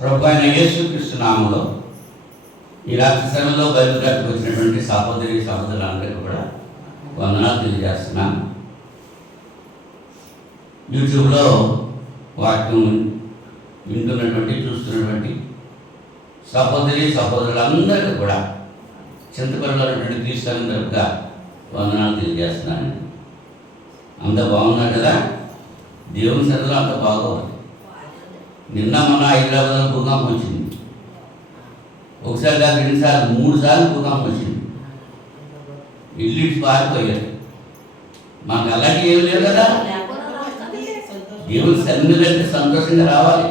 ప్రభు అయిన యేసుక్రీస్తు నామములో ఈ రాత్రి సమయంలో బయలుదేరికి వచ్చినటువంటి సహోదరులందరికీ కూడా వందనాలు తెలియజేస్తున్నాను. యూట్యూబ్లో వాక్యం వింటున్నటువంటి చూస్తున్నటువంటి సహోదరులందరికీ కూడా చింతపల్లిలో ఉన్నటువంటి క్రీస్తులందరికీ వందనాలు తెలియజేస్తున్నాను. అంత బాగున్నారు కదా? దేవుని సన్నిధిలో అంత బాగోవాలి. నిన్న మన హైదరాబాద్లో భూకంపం వచ్చింది. ఒకసారి కాదు, 2 సార్లు 3 సార్లు భూకంపం వచ్చింది. ఇల్లు ఇటు పారిపోయారు. మాకు అలాగే ఏం లేదు కదా. దేవుని సన్నిధి అంటే సంతోషంగా రావాలి.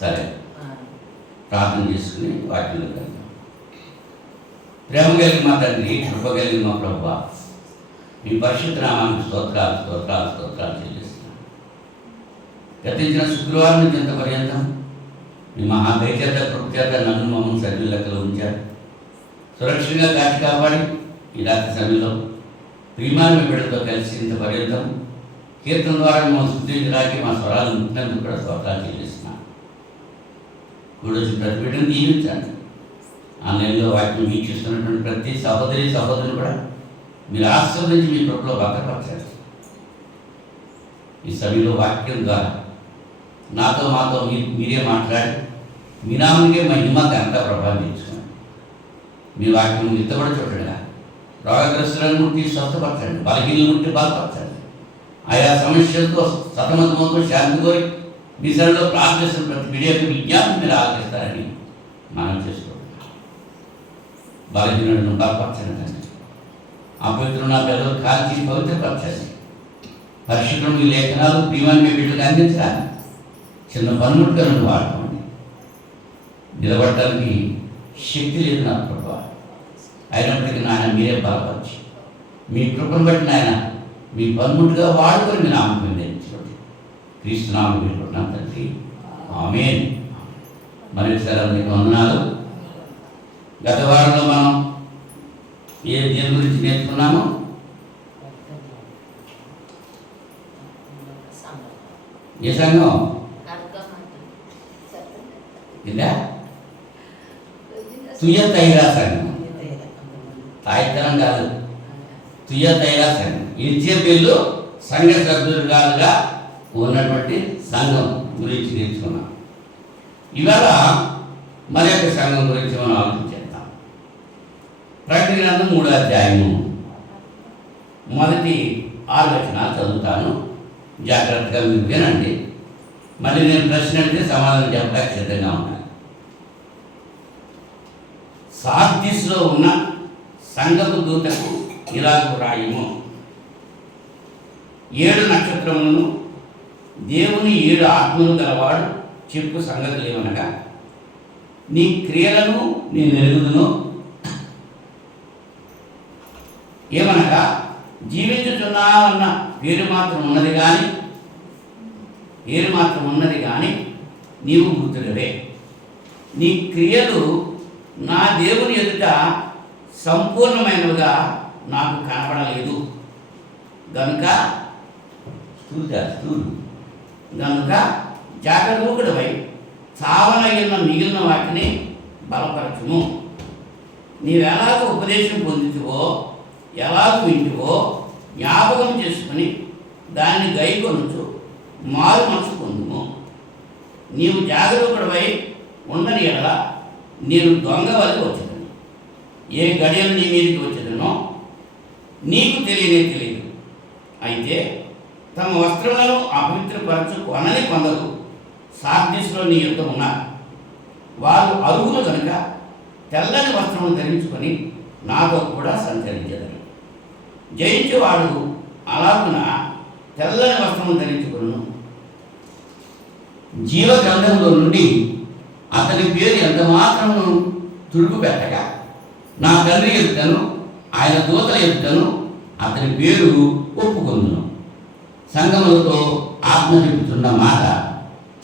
సరే, ప్రార్థన చేసుకుని వాటిలో కలిగి ప్రేమ కలిగి మా తండ్రి, కృప కలిగి మా ప్రభువా, మీ పరిశుద్ధ నామానికి స్తోత్రాలు చెల్లిస్తున్నాను. గతించిన శుక్రవారం నుంచి ఎంత పర్యంతం మీ మహాదయచేత కృపచేత నన్ను మమ్మల్ని సర్వీల లెక్కలో ఉంచారు. సురక్షితంగా కాచి కాపాడి ఈ రాత్రి సమయంలో ప్రియమైన బిడ్డలతో కలిసి ఇంత పర్యంతం కీర్తన ద్వారా మమ్మల్ని శుద్ధించడానికి మా స్వరాలు ముట్టినందుకు కూడా స్తోత్రాలు చెల్లిస్తున్నాను. కూడొచ్చిన ప్రతి బిడ్డను దీవించండి. ఆ నెలలో వాటిని వీక్షిస్తున్నటువంటి ప్రతి సహోదరులు కూడా మీరు ఆశీర్వదించి మీ కృపలో భద్రపరచారు. ఈ సమయంలో వాక్యం ద్వారా మాతో మీరే మాట్లాడి మీ నామనికే మహిమ ఘనత ప్రభావం తెచ్చుకోండి. మీ వాక్యం ఎత్తబడి చూడండి. రోగగ్రస్తులను ముట్టి స్వస్థపరచండి, బలహీనలను ముట్టి బలపరచండి. ఆయా సమస్యలతో సతమతమవుతూ శాంతి కోరి మీ సరిలో ప్రార్థిస్తున్న ప్రతి బిడ్డకు విజ్ఞాపన మీరు ఆలోచిస్తారని మనం చేసుకోండి. బలహీనులను బలపరచండి. అపవిత్రులు నా పిల్లలు కాల్చి పవిత్రపరచండి. పరిశుభ్రం మీ లేఖనాలు ప్రియమైన మీ బిడ్డలకు అందించడానికి చిన్న పన్నులను వాడుకోండి. నిలబడటానికి శక్తి లేదు నా ప్రభావ. అయినప్పటికీ నాయన మీరే బలపరిచి మీ కృపను బట్టి నాయన మీ పన్నుగా వాడుకొని మీ నామం నేర్చుకోండి. క్రీస్తు నామం పెట్టుకుంటున్నాం తండ్రి, ఆమేన్. మరొకసారి మీకు వందనాలు. గత వారంలో మనం దేని గురించి నేర్చుకున్నాము? ఏ సంఘం? ఇలా తుయతైరా సంఘం. తాయితనం కాదు, తుయతైరా సంఘం. ఇజ్రాయేలు సంఘ సభ్యులుగా ఉన్నటువంటి సంఘం గురించి నేర్చుకున్నాం. ఇవాళ మరి యొక్క సంఘం గురించి మనం ఆలోచించేద్దాం. ప్రకటన గ్రంథం 3వ అధ్యాయము మొదటి 6 వచనాలు చదువుతాను. జాగ్రత్తగా మీరు వినండి. మళ్ళీ నేను ప్రశ్న అడిగితే సమాధానం చెప్పడానికి సిద్ధంగా ఉన్నాను. సార్దీస్లో ఉన్న సంఘపు దూతకు ఇలాగ రాయము. 7 నక్షత్రములను దేవుని 7 ఆత్మలు గలవాడు చెప్పు సంగతులు ఏమనగా, నీ క్రియలను నేను ఎరుగుదును. ఏమనగా, జీవించుచున్నావన్న పేరు మాత్రం ఉన్నది కానీ నీవు మృతుడవే. నీ క్రియలు నా దేవుని ఎదుట సంపూర్ణమైనవిగా నాకు కనపడలేదు గనుక జాగరూకుడవై చావనయ్యున్న మిగిలిన వాటిని బలపరచుము. నీవెలాగ ఉపదేశం పొందితివో, ఎలాగ వింటివో జ్ఞాపకం చేసుకుని దాన్ని గైకొనుచు మారు మనసు పొందుము. నీవు జాగరూకుడవై ఉండని ఎడల నేను దొంగ వరకు వచ్చేదను. ఏ గడియలు నీ మీదకి వచ్చేదనో నీకు తెలియదు. అయితే తమ వస్త్రములను అపవిత్రపరచుకొనని కొందరు సార్దీస్లో నీ యుద్ధ ఉన్నారు. వారు అరుగులు కనుక తెల్లని వస్త్రములు ధరించుకొని నాతో కూడా సంచరించెదరు. జయించేవాడు అలాగున తెల్లని వస్త్రములు ధరించుకును. జీవ గ్రంథంలో నుండి అతని పేరు ఎంత మాత్రము తుడుపు పెట్టగా నా తండ్రి ఎదుటను ఆయన దూతల ఎదుటను అతని పేరు ఒప్పుకొందును. సంగములతో ఆత్మ చెబుతున్న మాట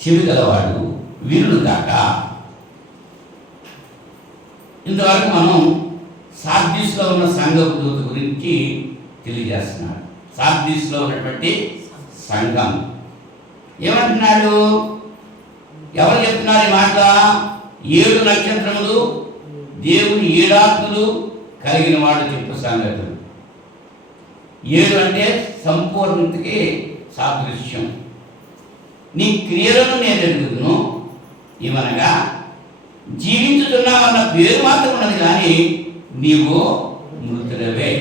చెవి గలవాడు వీరుడు కాక. ఇంతవరకు మనం సార్దీస్లో ఉన్న సంఘపు దూత గురించి తెలియజేస్తున్నాడు. సార్దీస్లో ఉన్నటువంటి సంఘం. ఏమంటున్నాడు? ఎవరు చెప్తున్నారు ఈ మాట? 7 నక్షత్రములు, దేవుని 7 ఆత్మలు కలిగిన వాడు చెప్పు సంగతులు. 7 అంటే సంపూర్ణతకి సాదృశ్యం. నీ క్రియలను నేను ఎరుగుదును, ఏమనగా జీవించుతున్నావన్న పేరు మాత్రం ఉన్నది, కానీ నీవు మృతుడవే.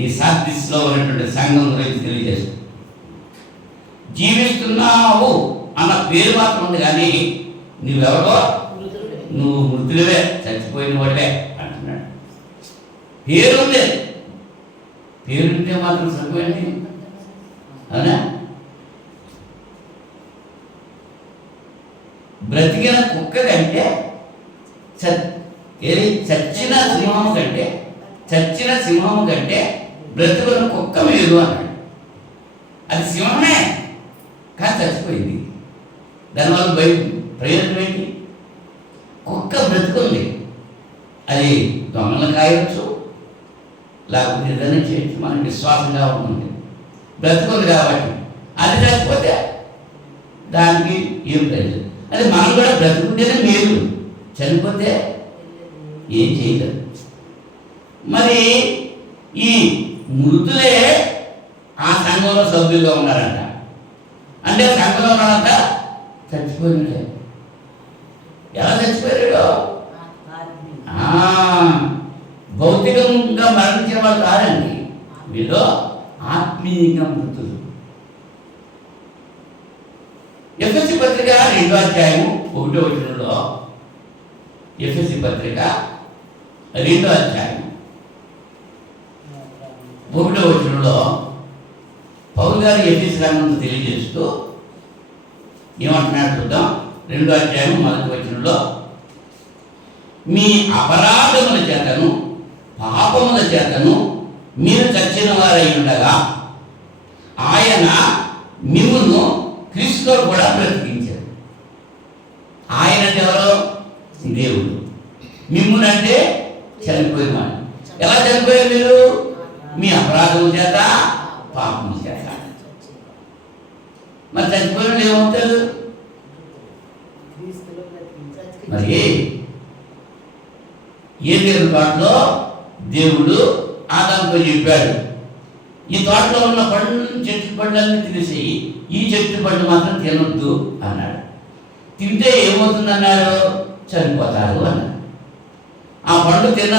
ఈ సార్దిస్లో ఉన్నటువంటి సంఘం గురించి తెలియజేస్తుంది. జీవిస్తున్నావు అన్న పేరు మాత్రం ఉంది, కానీ నువ్వెవరో, నువ్వు మృతులవే, చచ్చిపోయిన వాడే అంటున్నాడు. పేరుంది, పేరుంటే మాత్రం సరిపోయింది, అవునా? బ్రతికిన కుక్క కంటే చచ్చిన సింహము కంటే బ్రతుకున్న కుక్క మేలు అన్నాడు. అది సింహమే, కానీ చచ్చిపోయింది. దానివల్ల ప్రయోజనం ఏంటి? కుక్క బ్రతుకుంది, అది దొంగలను కాయవచ్చు, లేకపోతే ఏదైనా చేయొచ్చు, మనకి విశ్వాసంగా ఉంటుంది. బ్రతుకుంది కాబట్టి. అది చచ్చిపోతే దానికి ఏం ప్రయోజనం? అది మనం కూడా బ్రతుకుంటేనే మేలు, చనిపోతే ఏం చేయలేదు. మరి ఈ మృతులే ఆ సంఘంలో సభ్యులుగా ఉన్నారంట. అంటే సంఘంలో ఉన్నారంట చచ్చిపోయినట్లే. ఎలా చచ్చిపోయాడు? భౌతికంగా మరణించిన వాళ్ళు కాదండి, వీళ్ళు ఆత్మీయంగా మృతులు. ఎఫెసీ పత్రిక 2వ అధ్యాయము 1వ వచనంలో, ఎఫెసీ పత్రిక 2వ అధ్యాయం 1వ వచనంలో పౌలు గారు ఎఫెసీ సంఘంతో తెలియజేస్తూ ఏమంటున్నాడు చూద్దాం. 2వ అధ్యాయం 1వ వచనంలో, మీ అపరాధముల చేతను పాపముల చేతను మీరు చచ్చిన వారై ఉండగా ఆయన మిమ్మును క్రీస్తుతో కూడా బ్రతికించారు. ఆయన అంటే ఎవరు? దేవుడు. మిమ్మునంటే చనిపోయిన వాడు. ఎలా చనిపోయారు మీరు? మీ అపరాధముల చేత పాపముల చేత. మరి చనిపోయిన వాళ్ళు ఏమవుతారు? మరి ఏదైనా తోటలో దేవుడు ఆదాముతో చెప్పాడు, ఈ తోటలో ఉన్న చెట్టు పండ్లన్నీ తినేసేయి, ఈ చెట్టు పండు మాత్రం తినొద్దు అన్నాడు. తింటే ఏమవుతుంది అన్నాడు? చనిపోతారు అన్నాడు. ఆ పండు తిన్న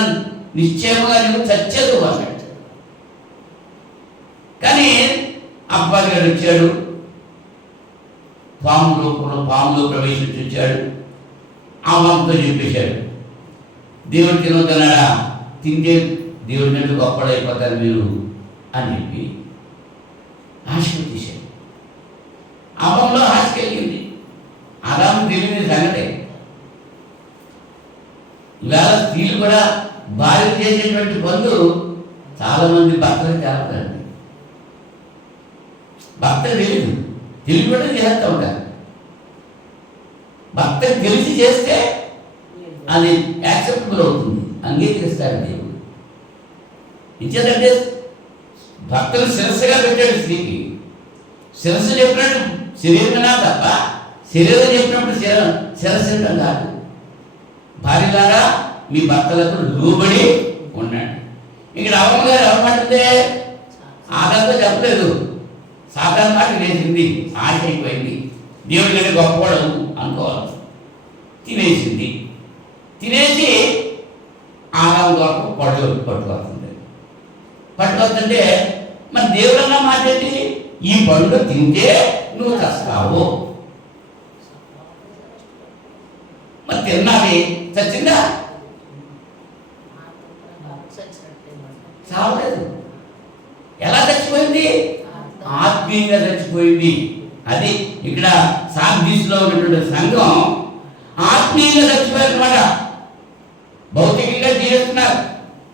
నిశ్చయముగా నువ్వు చచ్చేదు అన్నాడు. కానీ అబ్బాయి గారు వచ్చాడు, పాములో ప్రవేశించి వచ్చాడు. ఆ పాముతో చెప్పేశాడు, దేవుడు తినొద్దన్నాడా? తింటే దేవుడి నుండి గొప్పడైపోతారు మీరు అని చెప్పి ఆశకు తీశాడు. అవంలో ఆశ కలిగింది. ఆదాము తెలియని సంగతే. ఇవాళ స్త్రీలు కూడా భార్య చేసేటువంటి పనులు చాలామంది భర్తలు తెలపదండి. భర్త తెలియదు, తెలియకుండా చేస్తూ ఉంటారు. భర్త తెలిసి చేస్తే అది యాక్సెప్టబుల్ అవుతుంది, అంగీకరిస్తాడు దేవుడు. ఇచ్చేదంటే భర్తను శిరస్సుగా పెట్టాడు స్త్రీకి. శిరస్సు చెప్పినట్టు శరీరమేనా తప్ప శరీరం చెప్పినప్పుడు శిరస్సు ఏంటం కాదు. భార్యలారా మీ భర్తలకు లోబడి ఉన్నాడు. ఇక్కడ అవ్వమ్మ గారు ఎవరమంటే ఆదాంతో చెప్పలేదు, సాధారణ మాట వేసింది, ఆశ అయిపోయింది. దేవుడి దగ్గర గొప్పవాడు అనుకోవాలి. తినేసింది. తినేసి ఆదాం వరకు పట్టుకొస్తుంది. పట్టుకొస్తుంటే మరి దేవుడు అన్న మాట ఏంటి? ఈ పండు తింటే నువ్వు చస్తావు. మరి తిన్నావి, చచ్చిందా? చావలేదు. ఎలా చచ్చిపోయింది? ఆత్మీయంగా చచ్చిపోయింది. అది ఇక్కడ సార్దీస్లో ఉన్నటువంటి సంఘం ఆత్మీయంగా చచ్చిపోయారన్నమాట. భౌతికంగా జీవిస్తున్నారు.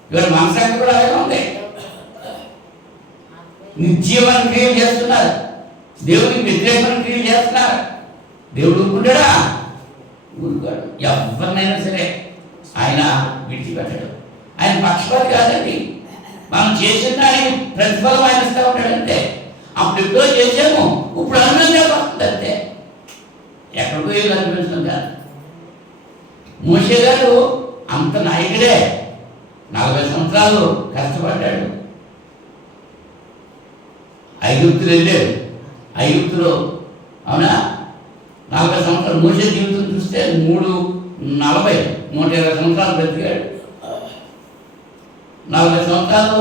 ఇవాళ మన సంఘం కూడా అలాగే ఉంది. నిత్యమైన క్రియలు చేస్తున్నారు, దేవుడికి వ్యతిరేకమైన క్రియలు చేస్తున్నారు. దేవుడు ఊరుకుంటాడా? ఊరుకోడు. ఎవరినైనా సరే ఆయన విడిచిపెట్టడు. ఆయన పక్షపాతి కాదండి. మనం చేసిన దానికి ప్రతిఫలం ఆయన ఇస్తూ ఉంటాడంటే అప్పుడు ఎప్పుడో చేసాము ఇప్పుడు ఆనందంగా వస్తుంది అంతే. ఎక్కడికో వెళ్ళి అనిపించడం కాదు. మోషే గారు అంత నాయకుడే, 40 సంవత్సరాలు కష్టపడ్డాడు. ఐగుప్తులు వెళ్ళాడు. ఐగుప్తులో అవునా 40 సంవత్సరాలు. మోషే జీవితం చూస్తే 120 సంవత్సరాలు బ్రతికాడు. 40 సంవత్సరాలు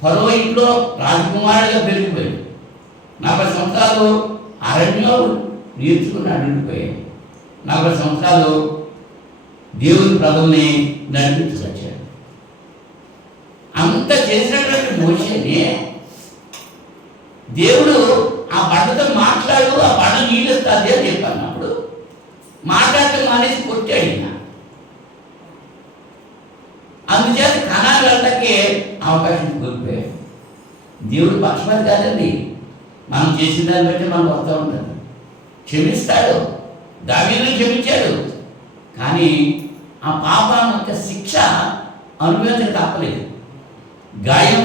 ఫరో ఇంట్లో రాజకుమారుడిగా పెరిగిపోయాడు. 40 సంవత్సరాలు అరణ్యంలో నేర్చుకున్నాడు, ఉండిపోయాడు. 40 సంవత్సరాలు దేవుని ప్రజల్ని నడిపించుకొచ్చాడు. అంత చేసినటువంటి మోషేని దేవుడు ఆ బండతో మాట్లాడు, ఆ బండ నీళ్ళు ఇస్తుంది అని చెప్పన్నప్పుడు మాట్లాడటం మానేసి కొట్టాడు ఈయన. అందుచేత కనాను వెళ్ళటానికి అవకాశం కోల్పోయాడు. దేవుడు పక్షపాతి కాదండి. మనం చేసిన దాన్ని బట్టి మనకు వస్తూ ఉంటుంది. క్షమిస్తాడు, దావీదుని క్షమించాడు. కానీ ఆ పాపం యొక్క శిక్ష అనుభవించక తప్పలేదు. గాయం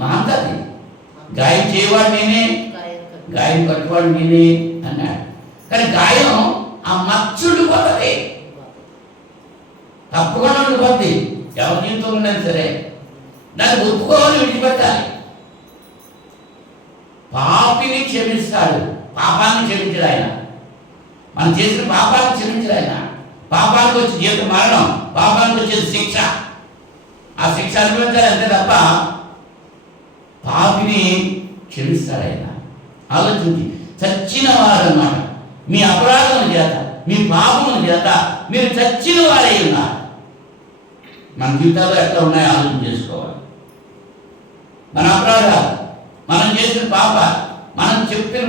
మహంతది. గాయం చేయవాడు నేనే, గాయం కట్టువాడు నేనే అన్నాడు. కానీ గాయం ఆ మచ్చుడు పోతుంది, తప్పకుండా ఉండిపోద్ది. ఎవరి జీవితంలో ఉన్నా సరే దాన్ని ఒప్పుకోవాలి, విడిచిపెట్టాలి. పాపిని క్షమిస్తాడు, పాపాన్ని క్షమించడు ఆయన. మనం చేసిన పాపాన్ని క్షమించడు ఆయన. పాపానికి వచ్చే జీవితం మరణం, పాపానికి వచ్చేది శిక్ష. ఆ శిక్ష అనుభవించాలి అంతే తప్ప పాపిని క్షమిస్తాడు ఆయన. ఆలోచించి చచ్చిన వారు అన్నమాట. మీ అపరాధముల చేత, మీ పాపముల చేత మీరు చచ్చిన వారై ఉన్నారు. మన జీవితాల్లో ఎట్లా ఉన్నాయో ఆలోచన చేసుకోవాలి. మన అపరాధాలు, మనం చేసిన పాపాలు, మనం చెప్పిన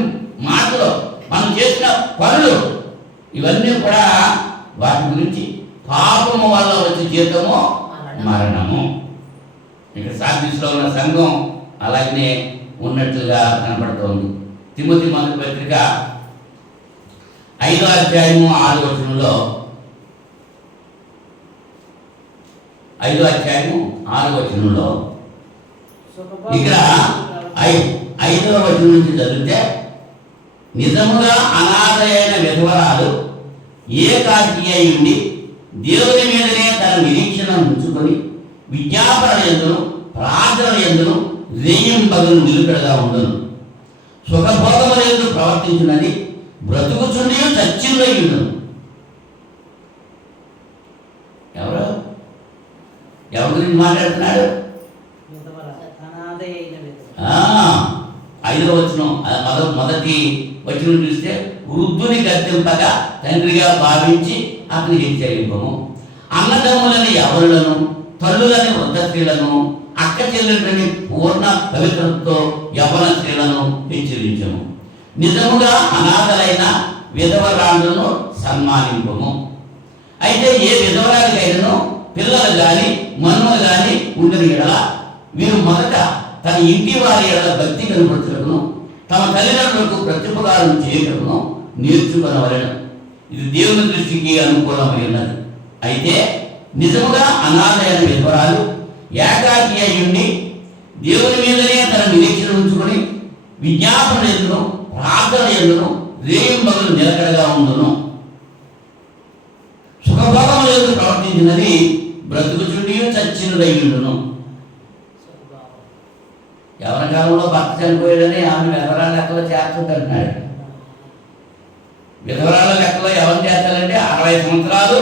మాటలు, మనం చేసిన పనులు, ఇవన్నీ కూడా వాటి గురించి పాపము వల్ల వచ్చే జీతము మరణము. ఇక్కడ సార్దీసులో ఉన్న సంఘం అలాగనే ఉన్నట్లుగా కనపడుతోంది. తిమోతి మొదటి పత్రిక 5వ అధ్యాయము 6వ వచనంలో 5వ అధ్యాయము 6వ వచనంలో ఇక్కడ 5వ వచనం నుంచి చదివితే, నిజముగా అనాథ అయిన విధవరాలు ఏకాకి అయి ఉండి దేవుని మీదనే తన నిరీక్షణ ఉంచుకొని విజ్ఞాపన ఎందును ప్రార్థన ఎందును రేయింబగను నిలుపెడగా ఉండును. సుఖభోగముల యందు ప్రవర్తించున్నది బ్రతుకుచుండి చచ్చిందై ఉండును. ఎవరి గురించి మాట్లాడుతున్నాడు? 5వ వచనం మొదటి వచనం చూస్తే, వృద్ధుని గద్దెంపగా తండ్రిగా భావించి అతని హెచ్చరింపము. అన్నదమ్ములని ఎవరులను, తల్లులని వృద్ధ స్త్రీలను, అక్క చెల్లెళ్ళని పూర్ణ పవిత్రతతో యవన స్త్రీలను హెచ్చరించము. నిజముగా అనాథలైన విధవరాళ్లను సన్మానింపము. అయితే ఏ విధవరాలికైనను పిల్లలు కానీ మనుమలు కానీ ఉండిన ఎడల వీరు మొదట తన ఇంటి వారి ఎడల భక్తి కనపరచుటకును తమ తల్లిదండ్రులకు ప్రత్యుపకారం చేయటకును నేర్చుకొనవలెను. ఇది దేవుని దృష్టికి అనుకూలమైనది. అయితే నిజముగా అనాథైన విధవరాలు ఏకాకి అయి ఉండి దేవుని మీదనే తన నిరీక్షణ ఉంచుకొని విజ్ఞాపన ఎందును ప్రార్థన ఎందును రేయింబగలు నిలకడగా ఉండును. సుఖభోగముల యందు ప్రవర్తించినది బ్రతుకుచుండి చచ్చినదై ఉండును. ఎవరి కాలంలో భర్త చనిపోయాడని ఆమె విధవరాల లెక్కలో చేస్తుంటున్నాడు. విధవరాల లెక్కలో ఎవరు చేస్తారంటే 60 సంవత్సరాలు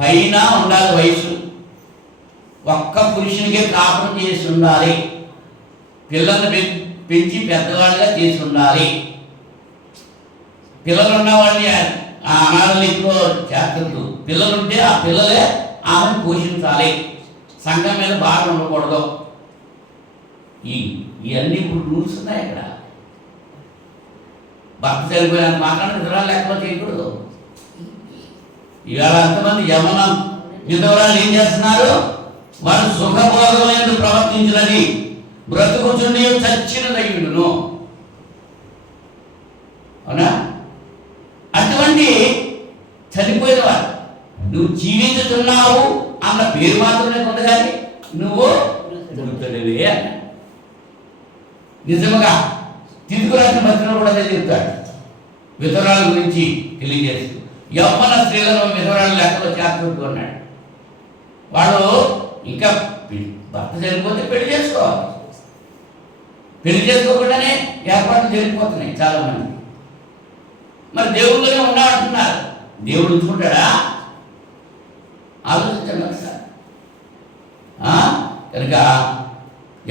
పైన ఉండాలి వయసు. ఒక్క పురుషునికే కాపురం చేసి ఉండాలి. పిల్లల్ని పెంచి పెద్దవాళ్ళుగా చేసి ఉండాలి. పిల్లలు ఉన్న వాళ్ళని ఆ అనాథలిలో చేర్చద్దు. పిల్లలుంటే ఆ పిల్లలే ఆమెను పోషించాలి. సంఘం మీద బాగా ఉండకూడదు. ఇవన్నీ ఇప్పుడు రూల్స్ ఉన్నాయి. ఇక్కడ భర్త చనిపోయినంత మాత్రాన్ని విధవరాలు లెక్కలో చేయకూడదు. ఇవాళ అంతమంది యమన విధవరాలు ఏం చేస్తున్నారు? వారు సుఖభోగములందు ప్రవర్తించినది బ్రతుకుచుండి చచ్చినదయ్యుడును. అవునా? అటువంటి చనిపోయిన వారు నువ్వు జీవించుతున్నావు అన్న పేరు మాత్రమే ఉంది, కానీ నువ్వు మృతుడివే అన్నాడు. నిజముగా తిరుగు రాసిన పత్రికలో కూడా అదే చెప్తాడు. విధవరాల గురించి తెలియజేస్తూ యవ్వన స్త్రీలను విధవరాలు లెక్కలో చేర్చుకుంటూ అన్నాడు. వాడు ఇంకా భర్త చనిపోతే పెళ్లి చేసుకోవాలి. పెళ్లి చేసుకోకుండానే ఏర్పాట్లు జరిగిపోతున్నాయి చాలామంది. మరి దేవుళ్ళనే ఉన్నామంటున్నారు. దేవుడు ఉంచుకుంటాడా? ఆలోచించండి ఒకసారి. కనుక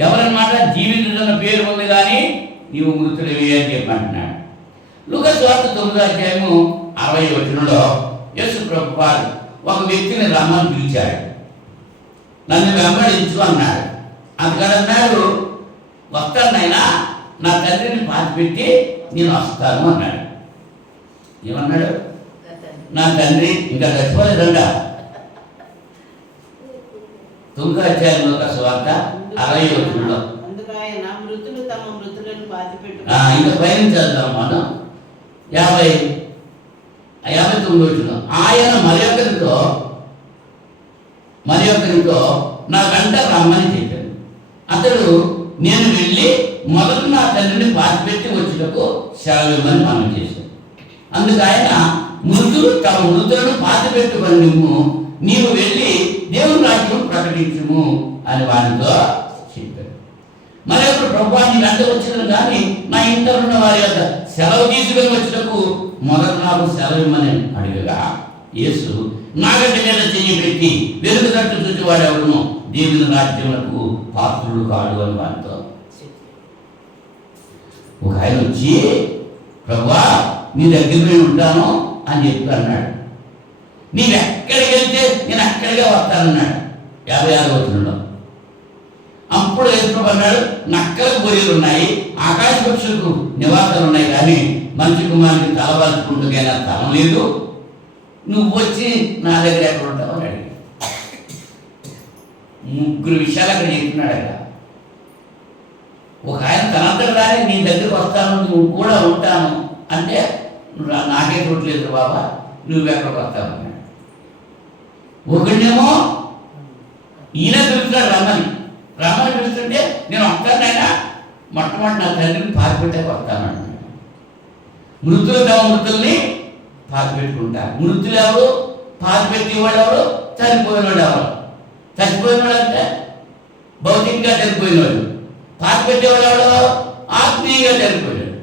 ఎవరన్నమాట జీవితున్న పేరు ఉంది కానీ నీవు మృతుడివి అని చెప్పి అంటున్నాడు. లూకా సువార్త 9వ అధ్యాయము 60వ వచనంలో యేసు ప్రభువారు ఒక వ్యక్తిని రమ్మని పిలిచాడు. నన్ను వెంబడించు అన్నాడు. అందుకని అన్నాడు, వస్తాను నాయనా, నా తండ్రిని పాతిపెట్టి నేను వస్తాను అన్నాడు. ఏమన్నాడు? నా తండ్రి ఇంకా చచ్చిపోలేదంట. 9వ అధ్యాయంలో లూకా సువార్త 60వ వచనంలో ఇంకా పైన చదువుతాం మనం. 59వ వచనం. ఆయన మరి ఒకరితో నా వెంట రమ్మని చెప్పాడు. అతడు నేను వెళ్ళి మొదలు నా తండ్రిని పాతిపెట్టి వచ్చుటకు సెలవివ్వని మనం చేశాడు. అందుకు ఆయన మృతులు తమ మృతులను పాతిపెట్టుకొని నీవు వెళ్ళి దేవుని రాజ్యం ప్రకటించుము అని వారితో చెప్పాడు. మరి అప్పుడు ప్రభువా నీ వెంట వచ్చిన కానీ నా ఇంట్లో ఉన్న వారి యొక్క సెలవు తీసుకొని వచ్చుటకు మొదలు నాకు సెలవిమ్మని అడిగగా యేసు నాగటి మీద చెయ్యి పెట్టి వెలుగుదట్టు చూసి వాడెవడును దేవుని రాజ్యములకు పాత్రుడు కాడు అని వారితో. ఒక ఆయన వచ్చి ప్రభువా నీ దగ్గర ఉంటాను అని చెప్పి అన్నాడు. నీవెక్కడికి వెళ్తే నేను అక్కడికే వస్తానన్నాడు. 56వ వచనంలో. అప్పుడు యేసు అన్నాడు, నక్కలకు బొరియలు ఉన్నాయి, ఆకాశ పక్షులకు నివాసాలు ఉన్నాయి, కానీ మనిషి కుమారునికి తలవాల్చుకుంటుకైనా తలం లేదు. నువ్వు వచ్చి నా దగ్గర ఎక్కడ ఉంటావు అని అడిగి 3 విషయాలు అక్కడ చెప్తున్నాడు. అక్కడ ఒక ఆయన తనంతట రాని నీ దగ్గరకు వస్తాను, నువ్వు కూడా ఉంటాను అంటే నాకే చూడలేదు బాబా, నువ్వెక్కడికి వస్తావు అన్నాడు. ఒకడేమో ఈయన పిలుస్తున్నాడు రమ్మని పిలుస్తుంటే నేను వస్తానైనా మొట్టమొదటి నా తండ్రిని పాతిపెట్టే వస్తాను అంటున్నాడు. మృతులు తమ మృతుల్ని పాతిపెట్టుకుంటారు. మృతులు ఎవరు? పాతిపెట్టేవాడు ఎవరు? చనిపోయినవాడు ఎవరు? చచ్చిపోయినవాడు అంటే భౌతికంగా చనిపోయినవాడు. పాతిపెట్టేవాడు ఎవడు? ఆత్మీయంగా చనిపోయినాడు.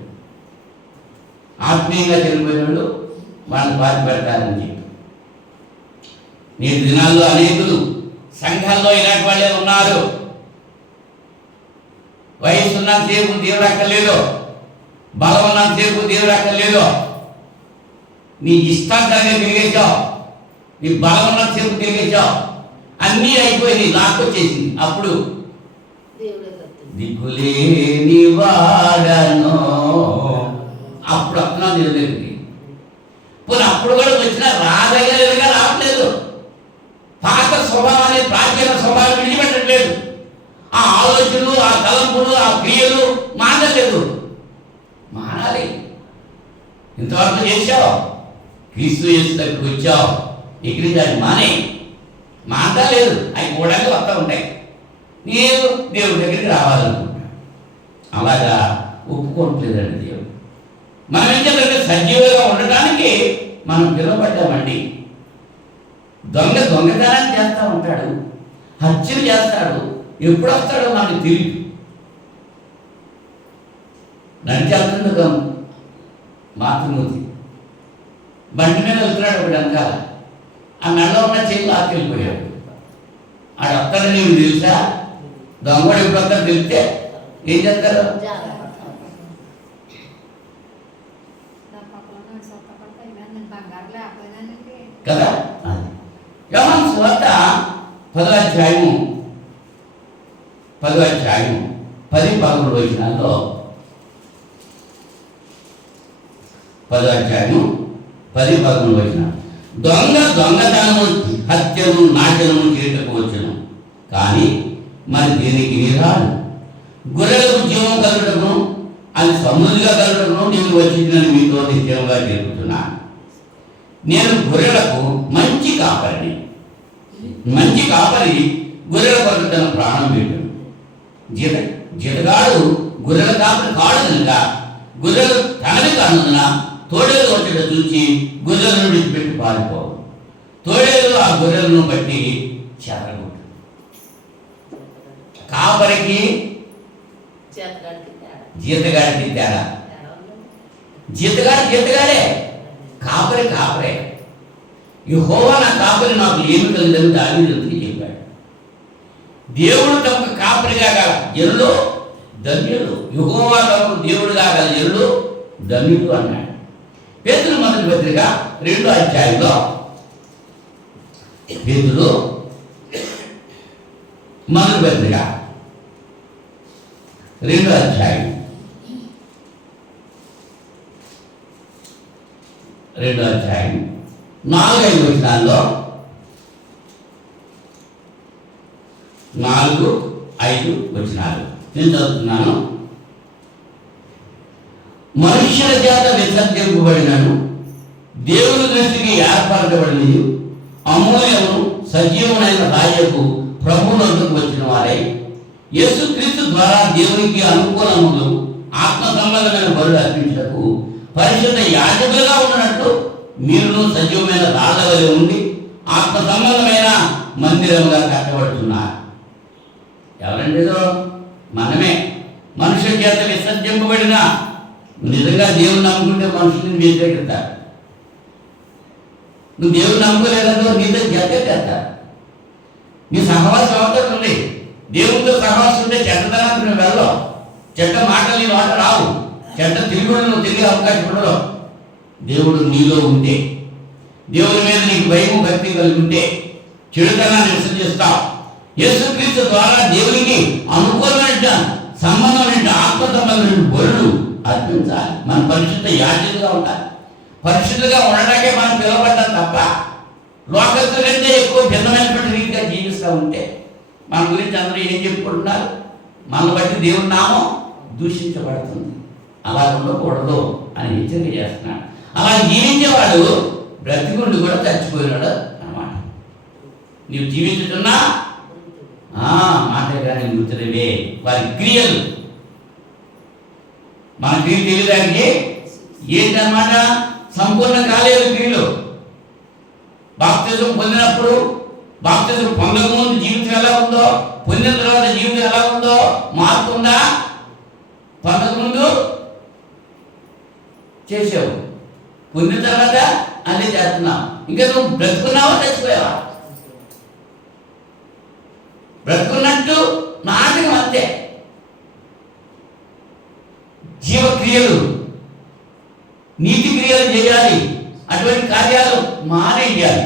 ఆత్మీయంగా చనిపోయినవాడు వాళ్ళని పాతిపెడతారని చెప్పి నేటి దినాల్లో అనేకులు సంఘాల్లో ఇలాంటి వాళ్ళే ఉన్నారు. వయసు ఉన్నంతసేపు దేవుడు అక్కర్లేదు, బలం ఉన్నంతసేపు దేవుడు అక్కర్లేదు. నీ ఇష్టాంతరంగా తిరిగేసావు, నీ బలం ఉన్నంతసేపు తిరిగేసావు, అన్నీ అయిపోయింది, లాక్కొచ్చేసింది. అప్పుడు దిక్కులేని వాడను అప్పుడు వస్తున్నావు దేవుడి దగ్గరికి. పోనీ అప్పుడు కూడా వచ్చినా రాదగలిగా రావట్లేదు. పాత స్వభావాన్ని, ప్రాచీన స్వభావం విడిచిపెట్టట్లేదు. ఆ ఆలోచనలు, ఆ తలంపులు, ఆ క్రియలు మానలేదు. మానాలి. ఇంతవరకు చేసావు, క్రీస్తు యేసు దగ్గరికి వచ్చావు, ఎక్కడి దాన్ని మానలేదు. అవి కూడా వస్తూ ఉంటాయి. నేను దేవుడి దగ్గరికి రావాలనుకుంటున్నాను. అలాగా ఒప్పుకోవట్లేదండి దేవుడు. మనం ఏం చేయాలంటే సజీవులుగా ఉండటానికి మనం పిలువబడ్డామండి. దొంగతనాన్ని చేస్తూ ఉంటాడు, హత్యలు చేస్తాడు. ఎప్పుడు వస్తాడో మనకు తెలియదు. నడిచేస్తుంది మాతృమూర్తి బండి మీద వెళ్తున్నాడు ఒకటి వెనకాల. ఆ మెడలో ఉన్న చెల్లి ఆకెళ్ళిపోయాడు. ఆడు వస్తాడు నీకు తెలుసా? దొంగడు ఎప్పుడు వస్తాడు తెలిస్తే ఏం చేస్తారు? కదా. యోహాను సువార్త 10వ అధ్యాయము 10-11 వచనాల్లో 10వ అధ్యాయము 10-11 వచనం. దొంగతనము, హత్యను, నాశనము చేయటకు వచ్చును, కానీ మరి దేనికి రాడు. గొర్రెలకు జీవం కలుగుటను, అది సమృద్ధిగా కలుగుటను నేను వచ్చిందని మీతో నిత్యంగా చెబుతున్నాను. నేను గొర్రెలకు మంచి కాపరి గొర్రెల కొరకు తన ప్రాణం పెట్టాను. జీతగాడు గొర్రెల కాపురి కాడు కనుక గొర్రెలు తనవి కానున్న తోడేలు వచ్చేట చూసి గొర్రెలను విడిచిపెట్టి పారిపోవు. తోడేలు ఆ గొర్రెలను బట్టి చెరగొట్టు. కాపరికి జీతగాడికి తేడా. జీతగాడే, కాపరి కాపరే. యెహోవా నా కాపరి, నాకు ఏమి కలిగిందని దావీదుకి చెప్పాడు. దేవుడు తమకు కాపరిగా గల జనులు ధన్యులు, యెహోవా తమకు దేవుడుగా గల జనులు ధన్యులు అన్నాడు. పేతురు మొదటి పత్రిక 2వ అధ్యాయంలో పేతురు మొదటి పత్రిక 2వ అధ్యాయం 4-5 వచనాల్లో 4-5 వచనాలు నేను చదువుతున్నాను. మనుష్యుల చేత విసర్జింపబడినను దేవుని దృష్టికి ఏర్పరచబడినది అమూల్యము సజీవమైన రాజకు ప్రభువునందుకు వచ్చిన వారై యేసుక్రీస్తు ద్వారా దేవునికి అనుకూలములు ఆత్మ సంబంధమైన బలులు అర్పించటకు పరిశుద్ధ యాజకులుగా ఉన్నట్టు మీరును సజీవమైన రాళ్ళ వలె ఉండి ఆత్మ సంబంధమైన మందిరముగా కట్టబడుతున్నారు. ఎవరండి? మనమే. మనుషుల చేత విసర్జింపబడిన, నిజంగా దేవుని నమ్ముకుంటే మనుషుల్ని వ్యతిరేకిస్తారు. నువ్వు దేవుని నమ్ముకోలేదో నీతో చేస్తారు. నీ సహవాసం అవసరం ఉంది. దేవునితో సహవాసం ఉంటే చెడ్డతనానికి నువ్వు వెళ్ళవు. చెడ్డ మాటలు నీ మాట రావు. చెడ్డ తిరుగుడు నువ్వు తిరిగే అవకాశం ఉండదు. దేవుడు నీలో ఉంటే, దేవుని మీద నీకు భయం భక్తి కలిగి ఉంటే చెడుతనాన్ని విసర్జిస్తావు. యేసుక్రీస్తు ద్వారా దేవునికి అనుకూలమైన సంబంధమైన ఆత్మ సంబంధమైన బలులు అర్పించాలి. మన పరిశుద్ధ యాజకులుగా ఉండాలి. పరిశుద్ధంగా ఉండడానికే మనం పిలువబడ్డాం తప్ప లోకస్తులంటే ఎక్కువ భిన్నమైనటువంటి రీతిగా జీవిస్తూ ఉంటే మన గురించి అందరూ ఏం చెప్పుకుంటున్నారు? మనల్ని బట్టి దేవుని నామం దూషించబడుతుంది. అలా ఉండకూడదు అని హెచ్చరిక చేస్తున్నాడు. అలా జీవించేవాడు బ్రతికుండి కూడా చచ్చిపోయినాడు అన్నమాట. నీవు జీవించుతున్నా మాట కానీ మృతులవే. వారి క్రియలు మన క్రియలు తెలియడానికి ఏంటన్నమాట? సంపూర్ణ కాలేదు క్రియలు. బాప్తిజం పొందినప్పుడు, బాప్తిజం పొందకముందు జీవితం ఎలా ఉందో, పొందిన తర్వాత జీవితం ఎలా ఉందో మార్పు ఉందా? పొందకముందు చేసావు, పొందిన తర్వాత అన్నీ చేస్తున్నావు. ఇంకా నువ్వు బ్రతుకున్నావా చచ్చిపోయావా? బ్రతుకున్నట్టు నాటకం అంతే. జీవక్రియలు, నీతి క్రియలు చేయాలి. అటువంటి కార్యాలు మానేయాలి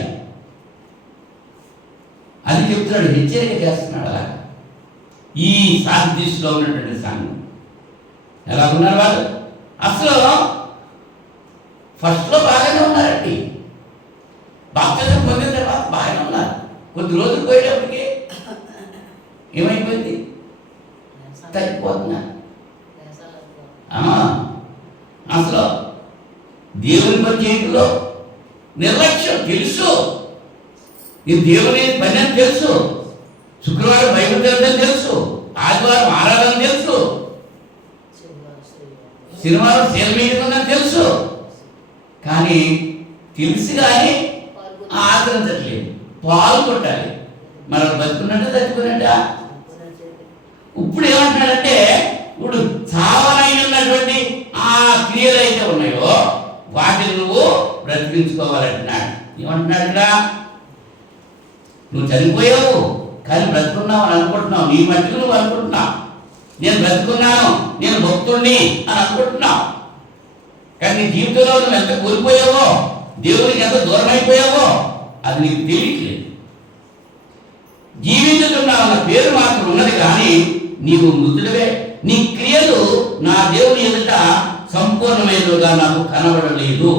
అని చెప్తున్నాడు, హెచ్చరిక చేస్తున్నాడు. అలా ఈ సార్దిస్లో ఉన్నటువంటి సంఘం ఎలా ఉన్నారు వాళ్ళు? అసలు ఫస్ట్లో బాగానే ఉన్నారండి. బాప్తిజం పొందిన తర్వాత బాగానే ఉన్నారు. కొద్ది రోజులు పోయేటప్పటికి ఏమైపోయింది? తగ్గిపోతున్నారు. అసలు దేవుని పని ఏంటిలో నిర్లక్ష్యం. తెలుసు ఈ దేవుని పని అని తెలుసు. శుక్రవారం బైబిల్ చదవడం తెలుసు. ఆదివారం ఆరాధన తెలుసు. శనివారం సేల్ మీటింగ్ ఉందని తెలుసు. కానీ తెలిసి కానీ ఆచరించట్లేదు. పాల్గొట్టాలి. మరి బతుకున్నట్టు చచ్చిపోయినట్టా? ఇప్పుడు ఏమంటున్నాడంటే, ఇప్పుడు చావనైనటువంటి ఆ క్రియలు అయితే ఉన్నాయో వాటిని నువ్వు బ్రతికించుకోవాలంటున్నాడు. ఏమంటున్నాడు? నువ్వు చనిపోయావు కానీ బ్రతుకున్నావు అని అనుకుంటున్నావు. నీ మట్టికి నువ్వు అనుకుంటున్నావు నేను బ్రతుకున్నాను, నేను భక్తుడిని అని అనుకుంటున్నావు. కానీ నీ జీవితంలో నువ్వు ఎంత కోల్పోయావో, దేవునికి ఎంత దూరం అయిపోయావో అది నీకు తెలియట్లేదు. జీవించుతున్నావు అన్న పేరు మాత్రం ఉన్నది కానీ నీవు మృతుడివే. నీ క్రియలు నా దేవుని ఎదుట సంపూర్ణమైనవిగా నాకు కనబడలేదు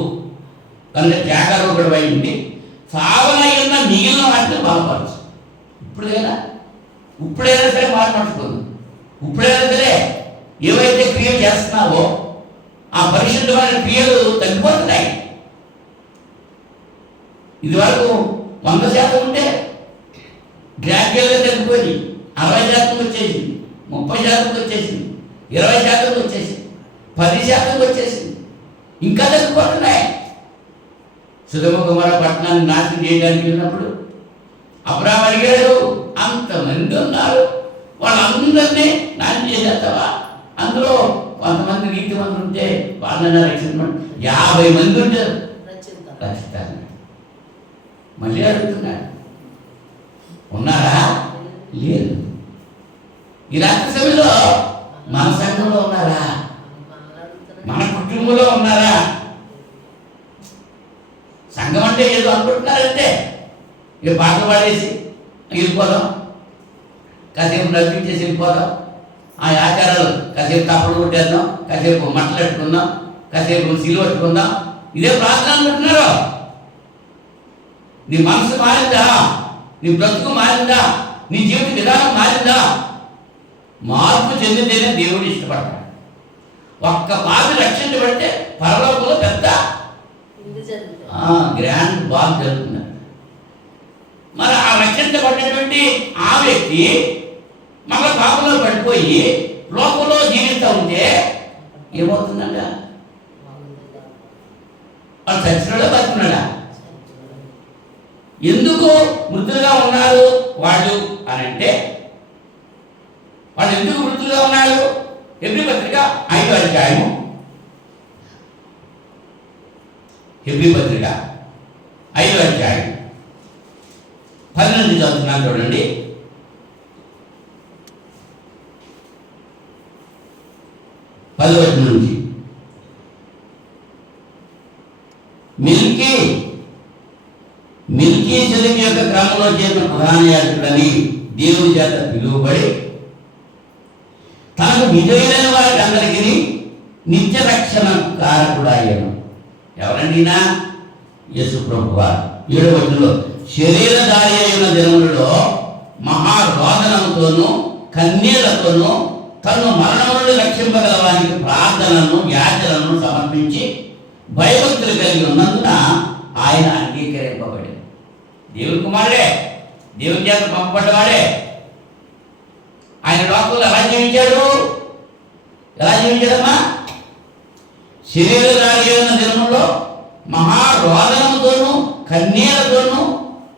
కనుక జాగరూకుడు అయింది. సావనైనా మిగిలిన వాటిని బాధపడచ్చు. ఇప్పుడైనా సరే మాట్లాడుతుంది. ఇప్పుడైనా సరే ఏవైతే క్రియలు చేస్తున్నావో ఆ పరిశుద్ధమైన క్రియలు తగ్గిపోతున్నాయి. ఇది వరకు 100% ఉంటే గ్రాడ్యువల్గా తగ్గిపోయి 60% వచ్చేసింది. 30% వచ్చేసింది, 20% వచ్చేసింది, 10% వచ్చేసింది, ఇంకా తగ్గిపోతున్నాయి. సుధమ కుమార పట్టణాన్ని నాశనం చేయడానికి వెళ్ళినప్పుడు అబ్రాహాము అడిగాడు, అంతమంది ఉన్నారు, వాళ్ళందరినీ నాశనం చేసేస్తావా? అందులో కొంతమంది నీతిమంతులు ఉంటే వాళ్ళైనా రక్షించమని 50 మంది ఉంటారు, రక్షిస్తారు. మళ్ళీ అడుగుతున్నాడు, ఉన్నారా? లేదు. ఈ రాత్రి సమయంలో మన సంఘంలో ఉన్నారా? మన కుటుంబంలో ఉన్నారా? సంఘం అంటే ఏదో అనుకుంటున్నారంటే ఇక పాటలు పాడేసి వెళ్ళిపోదాం, కాసేపు నవ్వించేసి వెళ్ళిపోదాం, ఆ ఆచారాలు కాసేపు తప్పుడు కొట్టేద్దాం, కాసేపు మట్టలు పెట్టుకుందాం, కాసేపు సిలువ పెట్టుకుందాం, ఇదే ప్రార్థన అనుకుంటున్నారు. నీ మనసు మారిందా? నీ బ్రతుకు మారిందా? నీ జీవిత విధానం మారిందా? మార్పు చెందితేనే దేవుడు ఇష్టపడతాడు. ఒక్క పాపి రక్షించబడితే పరలోకంలో పెద్ద గ్రాండ్ బాల్ జరుగుతుంది. మరి ఆ రక్షించబడినటువంటి ఆ వ్యక్తి మళ్ళా పాపంలో పడిపోయి లోకంలో జీవిస్తూ ఉంటే ఏమవుతుందంట? వాళ్ళు చచ్చినాడా బతుకున్నాడా? ఎందుకు మృతులుగా ఉన్నారు వాళ్ళు అని అంటే, వాళ్ళు ఎందుకు మృతులుగా ఉన్నారు? హెబ్రీ పత్రిక 5వ అధ్యాయము, హెబ్రీ పత్రిక 5వ అధ్యాయం 12 చదువుతున్నాను చూడండి. 10వ నుంచి, మెల్కీసెదెకు యొక్క క్రమంలో చేరిన ప్రధాన యాజకుడని దేవుని చేత పిలువబడి తనకు విజయులైన వారికి అందరికీ నిత్య రక్షణ కారకుడాయను. ఎవరండినా? యేసు ప్రభువారు. 7వ వచనంలో, శరీరధారి అయిన దినములలో మహారోదనముతోనూ కన్నీళ్లతోనూ తను మరణం నుండి రక్షింపగలవానికి ప్రార్థనను యాచనను సమర్పించి భయభక్తులు కలిగి ఉన్నందున ఆయన అంగీకరింపబడి, దేవుని కుమారుడే, దేవుని చేత పంపబడ్డవాడే, ఆయన లోకంలో ఎలా జీవించాడు? ఎలా జీవించాడమ్మా? శరీరధారి అయిన దినములో మహారోదనముతోనూ కన్నీళ్లతోనూ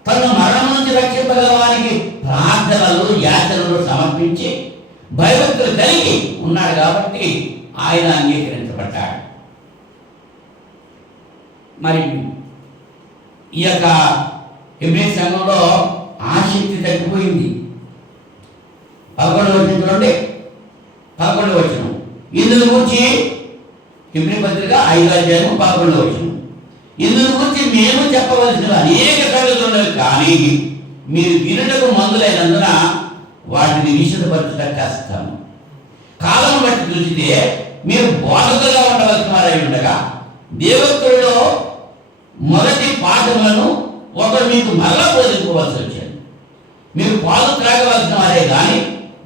తను మరణం నుంచి రక్షింపగలవానికి ప్రార్థనలు యాచనలు సమర్పించి భయభక్తులు కలిగి ఉన్నాడు కాబట్టి ఆయన అంగీకరించబడ్డాడు. మరి ఈ యొక్క హెబ్రీ సంఘంలో ఆసక్తి తగ్గిపోయింది. 11వ వచనం చూడండి, 11వ వచనం. ఇందులో గురించి హెబ్రీ పత్రిక 5వ అధ్యాయం 11వ వచనం. ఇందులో గురించి మేము చెప్పవలసిన అనేక సంగతులు ఉన్నవి, కానీ మీరు వినుటకు మందులైనందున వాటిని విశదపరచుట కష్టం. కాలం బట్టి చూసితే మీరు బోధకులుగా ఉండవలసిన వారై ఉండగా దేవత్వంలో మొదటి పాఠములను ఒకరు మీకు మరలా బోధించవలసి వచ్చారు. మీరు పాలు త్రాగవలసిన వారే కానీ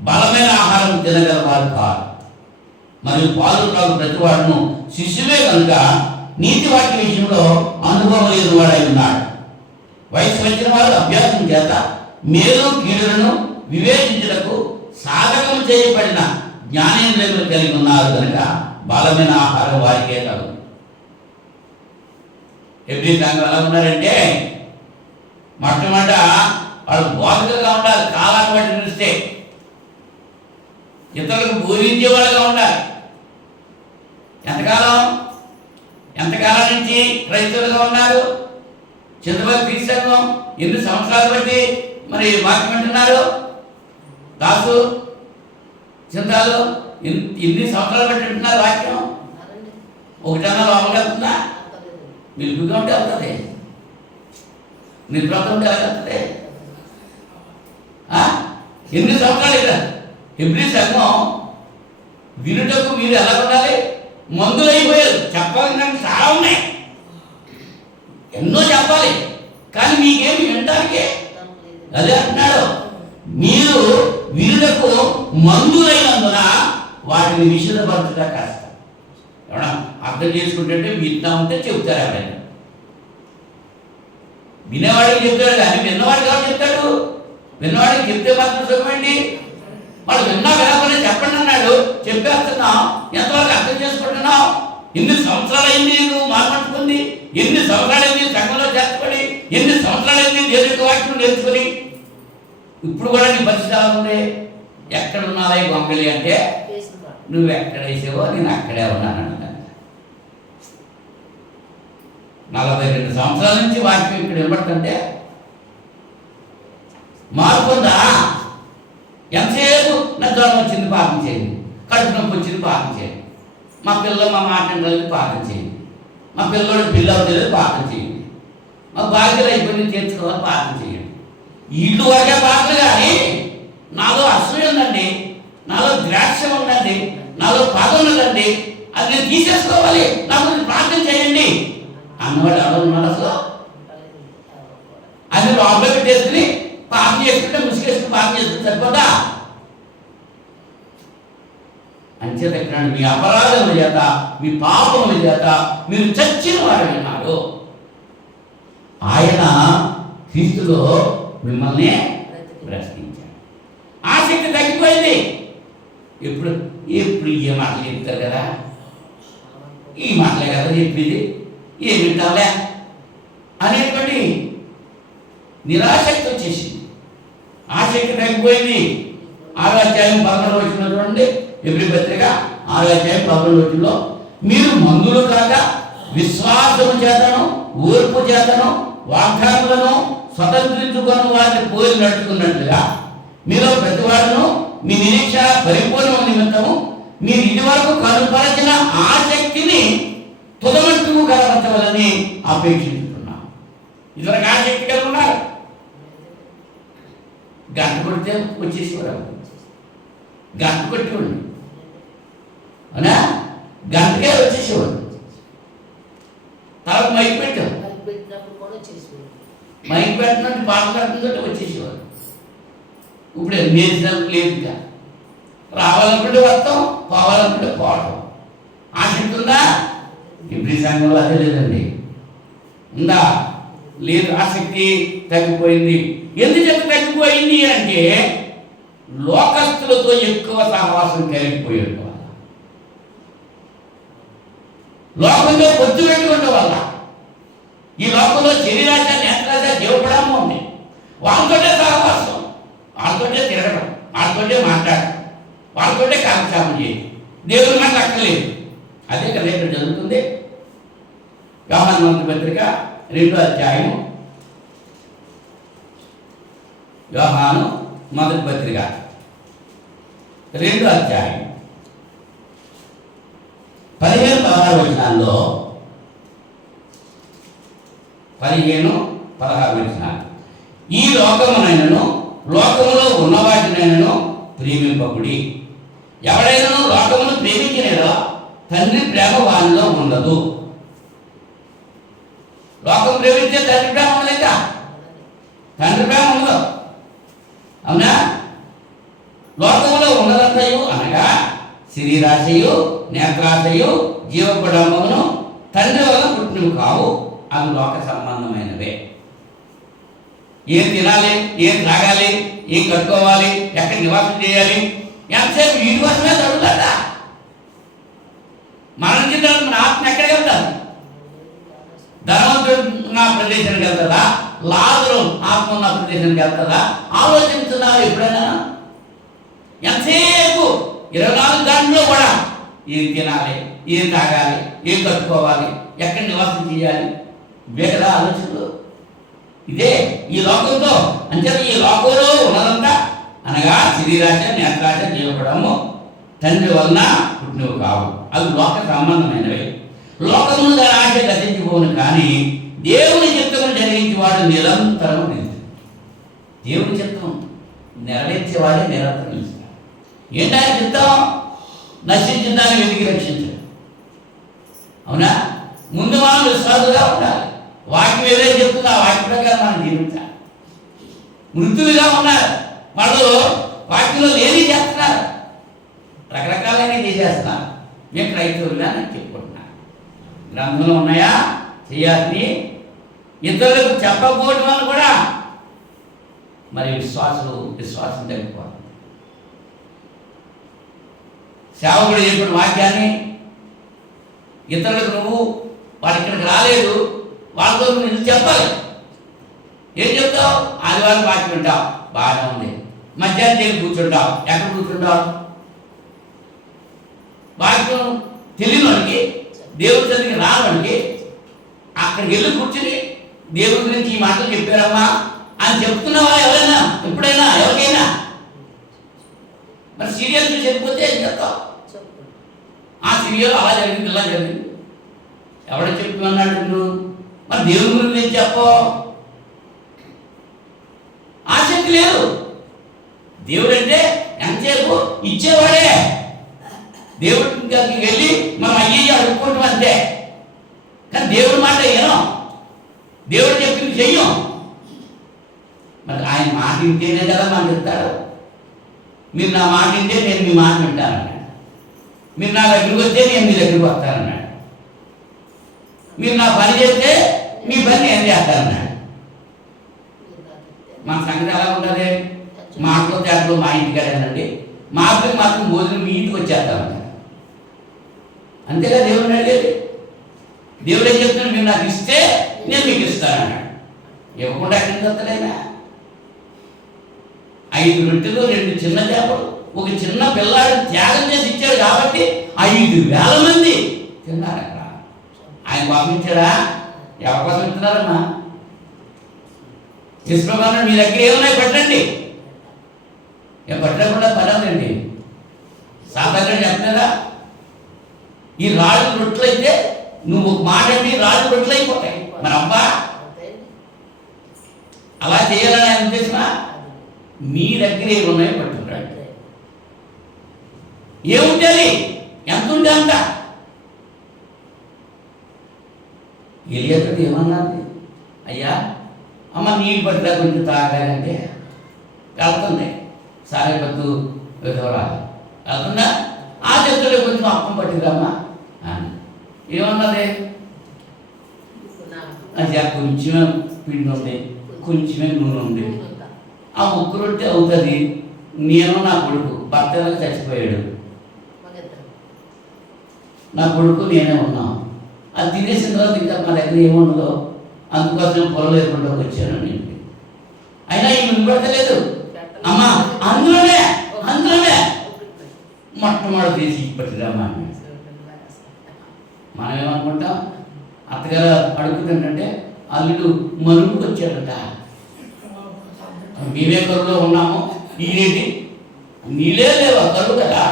బలమైన ఆహారం తినగలవారు కాదు. మరియు పాలు త్రాగు ప్రతివాడును శిష్యులే కనుక నీతి వాక్య విషయంలో అనుభవం లేని వాడై ఉన్నాడు. వయసు వచ్చిన వారు అభ్యాసం చేత మేలు కీడులను వివేచించుటకు సాధకం చేయబడిన జ్ఞానేంద్రియములు కలిగి ఉన్నారు కనుక బలమైన ఆహారం వారికే కలదు. హెబ్రీ సంఘం ఎలా ఉన్నారంటే, మొట్టమొదట వాళ్ళు బోధకులుగా ఉండాలి, కాలాన్ని బట్టి చూస్తే ఇతరులకు బోధించే వాళ్ళగా ఉండాలి. ఎంతకాలం నుంచి క్రైస్తవులుగా ఉన్నారు? చంద్రబాబు క్రీస్తు సంఘం ఎన్ని సంవత్సరాలు బట్టి మరి వాక్యం అంటున్నారు? దాసు చింతాలు ఎన్ని సంవత్సరాలు బట్టి అంటున్నారు వాక్యం? ఒకటన్నా లోపలికెళ్తుందా? మిలుపుగా ఉంటే వెళ్తుంది, నిద్రతో ఉంటే వెళ్తుంది. ఎన్ని సంవత్సరాలు ఇక్కడ హెబ్రీ సంఘం వినుటకు మీరు ఎలా ఉండాలి? మందులు అయిపోయారు. చెప్పాల్సిన చాలా ఉన్నాయి, ఎన్నో చెప్పాలి, కానీ మీకేమి వినటానికే. అదే అంటున్నాడు, మీరు వినుటకు మందులైనందున వాటిని విశదపరచుట కష్టం. ఏమన్నా అర్థం చేసుకుంటే వింటా ఉంటే చెబుతారు. ఎవరైనా వినేవాడికి చెప్తాడు కానీ విన్నవాడికి ఎవరు చెప్తాడు? విన్నవాడికి చెప్తే మాత్రం సుఖమండి. వాళ్ళు విన్నా వినకుండా చెప్పండి అన్నాడు, చెప్పేస్తున్నాం. ఎంతవరకు అర్థం చేసుకుంటున్నావు? ఎన్ని సంవత్సరాలైంది నువ్వు మార్చుకుంది? ఎన్ని సంవత్సరాలైంది సంఘంలో చేర్చుకొని? ఎన్ని సంవత్సరాలైంది దేవుడి వాక్యం నేర్చుకొని? ఇప్పుడు కూడా నీ పరిస్థితి ఎలా ఉంది? ఎక్కడ ఉన్నావా ఈ గొంగలి అంటే, నువ్వు ఎక్కడ వేసావో నేను అక్కడే ఉన్నాను అన్నాను. 42 సంవత్సరాల నుంచి వాక్యం ఇక్కడ వినబడుతుంటే మార్పు ఉందా? ఎంతసేపు నా జ్వరం వచ్చింది పాపం చేయండి, కడుపు నొప్పి వచ్చింది పాపం చేయండి, మా పిల్లలు మా మాట పాపం చేయండి, మా పిల్లలు పిల్లలు తెలియదు పాపం చేయండి, మా బాధ్యతలు అయిపోయింది తీర్చుకోవాలి పాపం చేయండి. ఇల్లు వరకే పాటలు కానీ నాలో అసూయ ఉందండి, నాలో ద్రాక్ష ఉందండి, నాలో పాదం ఉన్నదండి, అది నేను తీసేసుకోవాలి, నా గురించి ప్రార్థన చేయండి అన్నవాడు ఎవరు ఉన్నాడు అసలు? అది లోపల పెట్టేసుకుని పాపం చేసుకుంటే ముసుగేసుకుని పాపం చేసుకుని సరిపోదా? అంచేత మీ అపరాధముల చేత మీ పాపముల చేత మీరు చచ్చిన వారు విన్నారు. ఆయన క్రీస్తులో మిమ్మల్ని బ్రతికించాడు. ఆసక్తి తగ్గిపోయింది. ఎప్పుడు ఎప్పుడు ఏ మాటలు చెప్తారు కదా, ఈ మాటలే కదా చెప్పింది, ఏం వింటాంలే అనేటువంటి నిరాసక్తి వచ్చేసింది. ఆసక్తి తగ్గిపోయింది. 6వ అధ్యాయం 11వ వచనం చూడండి. ఎబ్రీ పత్రిక 6వ అధ్యాయం 11వ వచనంలో, మీరు మందులు కాక విశ్వాసము చేతను ఓర్పు చేతను వాగ్దానములను స్వతంత్రించుకొని వారిని పోలి నడుచుకున్నట్లుగా మీలో ప్రతివాడును మీ నిరీక్ష పరిపూర్ణ నిమిత్తము మీరు ఇదివరకు కనుపరచిన ఆసక్తిని తుదమట్టుకు కనపరచవాలని అపేక్షించుకున్నాం. ఇదివరకు ఆసక్తి కలిగి ఉన్నారు, గంట కొడితే వచ్చేసేవారు, గంట కొట్టేవాడు అవునా, గంటకే వచ్చేసేవాడు. తర్వాత మైక్ పెట్టాం, మైక్ పెట్టినట్టు పాట పెట్టినట్టు వచ్చేసేవాడు. ఇప్పుడు నేర్చినప్పుడు లేదు, ఇంకా రావాలనుకుంటే వస్తాం, పోవాలనుకుంటే పోవటం. ఆసక్తి ఉందా? ఇప్పుడు ఈ సంఘంలో అదే లేదండి. ఉందా? లేదు. ఆసక్తి తగ్గిపోయింది. ఎందుకు తగ్గిపోయింది అంటే లోకస్తులతో ఎక్కువ సహవాసం కలిగిపోయాడు వల్ల, లోకంలో పొత్తు పెట్టుకోవడం వల్ల. ఈ లోకంలో శరీరాశ నేత్రాశ జీవపడము ఉంది. వాళ్ళతోటే సహవాసం, వాళ్ళతోటే తిరగడం, వాళ్ళతోటే మాట్లాడటం, వాళ్ళతోటే కాలక్షేపం చేయడం. దేవుని మాట అక్కర్లేదు. అదే కదా ఇక్కడ జరుగుతుంది. యోహాను మొదటి పత్రిక 2వ అధ్యాయం, యోహాను మొదటి పత్రిక 2వ అధ్యాయం 15-16 వచనాల్లో, 15-16 వచనాలు, ఈ లోకమునైనను లోకములో ఉన్నవాటినైనను ప్రేమింపకుడి. ఎవడైనా లోకమును ప్రేమించినదో తండ్రి ప్రేమ వారిలో ఉండదు. లోకం ప్రేమించే తండ్రి ప్రేమ ఉండలేక, తండ్రి ప్రేమ ఉండదు. అవునా? లోకములో ఉన్నదంతయు అనగా శరీరాశయు నేత్రాశయు జీవపడమును తండ్రి వల్ల పుట్టినవి కావు, అవి లోక సంబంధమైనవే. ఏం తినాలి, ఏం త్రాగాలి, ఏం కట్టుకోవాలి, ఎక్కడ నివాసం చేయాలి, ఎంతసేపు వీటి కోసమే చదువుతాడా? మరణించిన తర్వాత మన ఆత్మ ఎక్కడికి వెళ్తారు? ధనవంతుడు ఉన్న ప్రదేశానికి వెళ్తుందా? లాజరు ఆత్మ ఉన్న ప్రదేశానికి వెళ్తుందా? ఆలోచించున్నావు ఎప్పుడైనా? ఎంతసేపు 24 గంటల్లో కూడా ఏం తినాలి, ఏం తాగాలి, ఏం కట్టుకోవాలి, ఎక్కడ నివాసం చేయాలి, ఇవే కదా ఆలోచనలు. ఇదే ఈ లోకంతో. అంటే ఈ లోకంలో ఉన్నదంతా అనగా శరీరాశ నేత్రాశ జీవపడము తండ్రి వలన పుట్టినవి కావు, అవి లోక సంబంధమైనవి. లోకమును దాని ఆశ గతించిపోను, కానీ దేవుని చిత్తమును జరిగించేవాడు నిరంతరం నిలుస్తాడు. దేవుని చిత్తం నెరవేర్చేవాడే నిరంతరం నిలుస్తాడు. ఏంటంటే చిత్తం? నశించిన దాన్ని వెతికి రక్షించడం. అవునా? ముందు మనం విశ్వాసుగా ఉండాలి. వాక్యం ఏదైతే చెప్తుందో ఆ వాక్య ప్రకారం మనం జీవించాలి. మృతులుగా ఉన్నారు వాళ్ళు, వాక్యంలో లేని చేస్తున్నారు, రకరకాలైన చేసేస్తున్నారు. మేము క్రైస్తవులుగా అని చెప్పుకుంటున్నారు. గ్రంథంలో ఉన్నాయా చేయాలని? ఇతరులకు చెప్పకపోవడం వల్ల కూడా మరి విశ్వాసం తగ్గిపోతుంది. సేవకుడు చెప్పిన వాక్యాన్ని ఇతరులకు నువ్వు వాడు ఇక్కడికి రాలేదు వాళ్ళతో నువ్వు చెప్పాలి. ఏం చెప్తావు? ఆదివారం వాక్యం వింటావు, బాగానే ఉంది. మధ్యాహ్నం వెళ్ళి కూర్చుంటావు, ఎక్కడ కూర్చుంటావు? వాక్యం తెలియని వాడికి, దేవుడి దగ్గరికి రావడానికి అక్కడికి వెళ్ళి కూర్చుని దేవుడి గురించి ఈ మాటలు చెప్పారమ్మా అని చెప్తున్నావా ఎవరైనా? ఎప్పుడైనా ఎవరికైనా? మరి సీరియల్ చెప్పిపోతే ఏం చెప్తావు? ఆ సీరియల్ అలా జరిగింది, ఇలా జరిగింది. ఎవడో చెప్తున్నాడు నువ్వు? మరి దేవుడి గురించి ఏం చెప్పవు? ఆసక్తి లేదు. దేవుడు అంటే ఎంతసేపు ఇచ్చేవాడే. దేవుడి దగ్గరికి వెళ్ళి మనం అయ్యి అడుక్కోవటం అంతే. కానీ దేవుడి మాట వినం, దేవుడు చెప్పింది చెయ్యం. మరి ఆయన మాట వింటేనే కదా మనకు చెప్తాడు. మీరు నా మాట వింటే నేను మీ మాట వింటానన్నాడు. మీరు నా దగ్గరికి వస్తే నేను మీ దగ్గరికి వస్తానన్నాడు. మీరు నా పని చేస్తే మీ పని నేను చేస్తానన్నాడు. మన సంగతి ఎలా ఉంటుంది? మాటలో తేటలో మా ఇంటికి వెళ్ళండి, మా అబ్బాయి మాత్రం భోజనం మీ ఇంటికి వచ్చేస్తామన్నాడు. అంతేగా దేవుడిని అడిగేది. దేవుడు ఏం చెప్తున్నాడు? మీరు నాకు ఇస్తే నేను మీకు ఇస్తానన్నాడు. ఇవ్వకుండా ఎక్కడికి వస్తాడైనా? 5 రొట్టెలు 2 చిన్న చేపలు ఒక చిన్న పిల్లాడు త్యాగం చేసి ఇచ్చాడు కాబట్టి 5,000 మంది తిన్నారు. అక్కడ ఆయన కోసం ఇచ్చాడా? ఎవరి కోసం ఇస్తున్నారమ్మా? తీసుకున్నాను, మీ దగ్గర ఏమున్నాయి పెట్టండి. ఏం పెట్టకుండా పడదండి. సాధారణంగా చెప్తారా? ఈ రాళ్ళు రొట్టెలైతే నువ్వు ఒక మాట అంటే రాళ్ళు రొట్టెలు అయిపోతాయి. మరి అబ్బా అలా చేయాలని ఆయన ఉద్దేశమా? మీ దగ్గర ఏమున్నాయో పట్టుకున్నాడు. ఏముంటుంది? ఎంత ఉంటే అంత. ఎలియాతో ఏమన్నది? అయ్యా అమ్మ నీళ్ళు పట్టినా కొంచెం తాగాలంటే వెళ్తుంది. సారేపత్తు విధవరాలు వెళ్తుందా? ఆ చెప్తుంటే కొంచెం అప్పం పట్టిరమ్మా అని ఏమన్నది? అది కొంచెమే పిండి ఉంది, కొంచెమే నూనె ఉంది, ఆ ముక్కు రొట్టె అవుతుంది. నేను నా కొడుకు భర్త చచ్చిపోయాడు, నా కొడుకు నేనే ఉన్నాం. అది తినేసిన తర్వాత ఇంకా మా దగ్గర ఏముండదో అందుకోసం పొలం లేకుండా వచ్చాను నేను. అయినా ఈ వినపడతలేదు అమ్మా. అందులోనే మొట్టమొదటి తీసి ఇప్పటిదమ్మా. మనం ఏమనుకుంటాం? అత్తగారు అడుగుతుంటే అల్లుడు మరుపుకి వచ్చాడంట. మేమే కరువులో ఉన్నాము, నీళ్ళేంటి? నీళ్ళే లేవా కరువు కదా,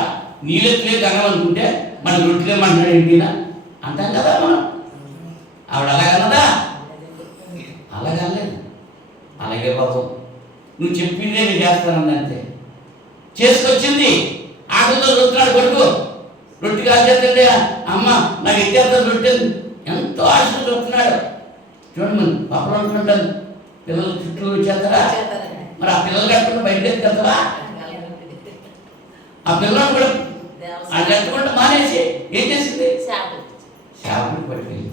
నీళ్ళెత్తులే కనాలనుకుంటే మన రొట్టెలేమంటాడు ఏంటినా అంటాం కదా మనం. ఆవిడ అలాగన్నదా? అలాగనలేదు. అలాగే బాబు నువ్వు చెప్పిందే నేను చేస్తానంటే చేసుకొచ్చింది. ఆటలతో చూస్తున్నాడు కొడుకు, రొట్టె కాల్చేస్తుంటే అమ్మ నాకు ఎక్కేస్తాను రొట్టె ఎంతో ఆశతో చూస్తున్నాడు. చూడండి మనం పాపలు అనుకుంటాను, పిల్లలు చుట్టూ చేస్తారా? మరి ఆ పిల్లలు కట్టుకుంటే బయటకు ఎత్తుకెళ్తావా? ఆ పిల్లలను కూడా అది ఎత్తుకుంటే మానేసి ఏం చేసింది? శాపకి పట్టుకెళ్ళి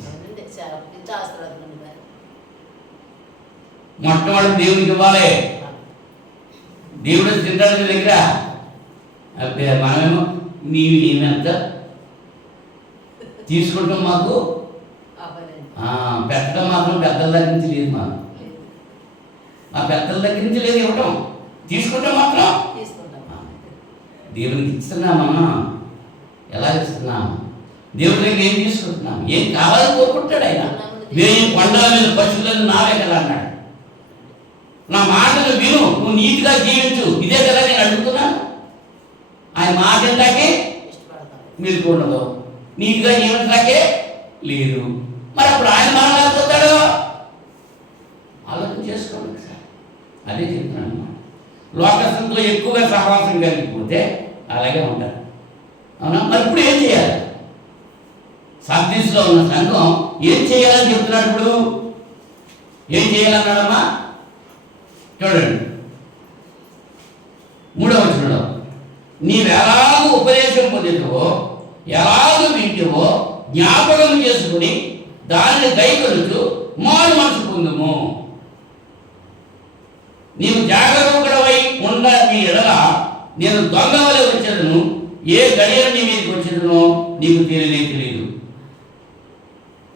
మొట్టమొదటి దేవునికి ఇవ్వాలి. దేవుడు తింటాడు నీ దగ్గర. అబ్బే మనమేమో నీవు ఏమంత తీసుకుంటాం, మాకు పెట్టడం మాత్రం పెద్దల దగ్గర నుంచి లేదు. మనం ఆ పెద్దల దగ్గర నుంచి లేదు ఇవ్వటం, తీసుకుంటాం మాత్రం. దేవునికి ఇస్తున్నామా? ఎలా ఇస్తున్నాము? దేవుడి దగ్గర ఏం తీసుకుంటున్నాం? ఏం కావాలని కోరుకుంటాడు ఆయన. 1000 కొండల మీద పశువులను నావే కదా అన్నాడు. నా మాటలు విను, నువ్వు నీతిగా జీవించు, ఇదే కదా నేను అడుగుతున్నాను. ఆయన మాట ఏంటాకే మీరు ఉండదు, నీతిగా జీవించడాకే లేదు. మరి అప్పుడు ఆయన మాట లేకపోతాడు? ఆలోచన చేసుకోండి సార్. అదే చెప్తున్నాను అన్నమాట. లోకస్తులతో ఎక్కువగా సహవాసం కలిగిపోతే అలాగే ఉంటారు. అవునా? మరి ఇప్పుడు ఏం చేయాలి? సర్దీస్లో ఉన్న సంఘం ఏం చేయాలని చెప్తున్నాడు. ఇప్పుడు ఏం చేయాలన్నాడమ్మా? చూడండి 3వ వచనంలో, నీవెలాగూ ఉపదేశం పొందితవో, ఎలాగూ వింటివో జ్ఞాపకం చేసుకుని దానిని దయకొలుచు మారు మనసు పొందుము. నీవు జాగరూకుడవై ఉండ నీ ఎడల నేను దొంగ వలె వచ్చేదను, ఏ గడియలు నీ మీదకి వచ్చిందో నీకు తెలియదు.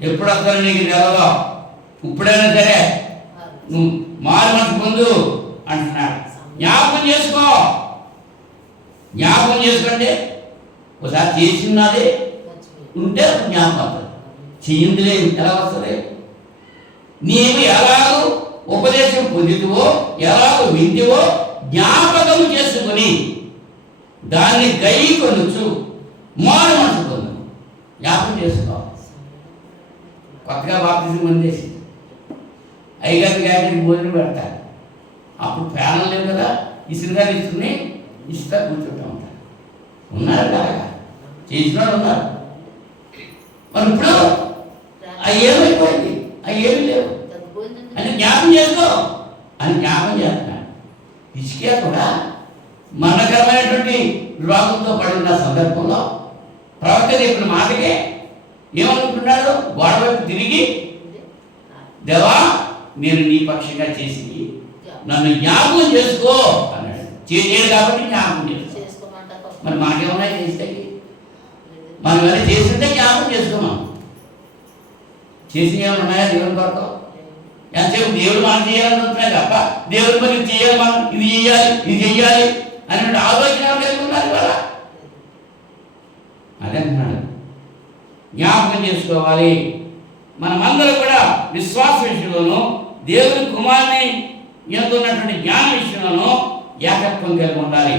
ఎప్పుడు వస్తారో నీకు తెలవదు. ఇప్పుడైనా సరే నువ్వు మారు మనసు పొందు అంటున్నాడు. జ్ఞాపకం చేసుకుంటే ఒకసారి చేసినది ఉంటే జ్ఞాపకం చెయ్యింది లేదు, ఎలా వస్తుంది? నీవు ఎలాగో ఉపదేశం పొందితువో ఎలాగో వింటివో జ్ఞాపకం చేసుకుని దాన్ని కొనుచు మారు మనసు పొందు. జ్ఞాపకం చేసుకో. కొత్తగా బాప్తిజం పొందేసి అయ్యగారికి భోజనం పెడతారు. అప్పుడు ప్యానల్ లేవు కదా, ఇసురుగారు ఇసుకుని ఇసుక కూర్చుంటూ ఉంటారు. ఉన్నారు కదా, చేసిన వాళ్ళు ఉన్నారు. మరి ఇప్పుడు అవి ఏమైపోయింది, అవి ఏమి లేవు అని జ్ఞాపకం చేసుకో అని జ్ఞాపకం చేస్తున్నాడు. ఇసుకే కూడా మరణకరమైనటువంటి రోగంతో పడిన సందర్భంలో ప్రవక్త చెప్పిన మాటకే ఏమనుకుంటున్నాడు? గోడ వైపు తిరిగి, దేవా నేను నీ పక్షంగా చేసి నన్ను జ్ఞాపకం చేసుకో అన్నాడు. చేయడు కాబట్టి జ్ఞాపకం చేసుకో. మరి మనకేమన్నా చేస్తే మనం ఏమైనా చేసిందే జ్ఞాపకం చేసుకోమా? చేసి ఏమైనా ఉన్నాయా దేవుని కొరకు? ఎంతసేపు దేవుడు మనం చేయాలని ఉంటున్నాయి తప్ప దేవుడి మరి చేయాలి, మనం ఇది చేయాలి ఇది చెయ్యాలి అనే ఆలోచన కలిగి ఉన్నారు కదా. అదే అంటున్నాడు, జ్ఞాపకం చేసుకోవాలి. మనమందరం కూడా విశ్వాస విషయంలోనూ దేవుని కుమారుని ఎందున్నటువంటి జ్ఞాన విషయంలోనూ ఏకత్వం కలిగి ఉండాలి.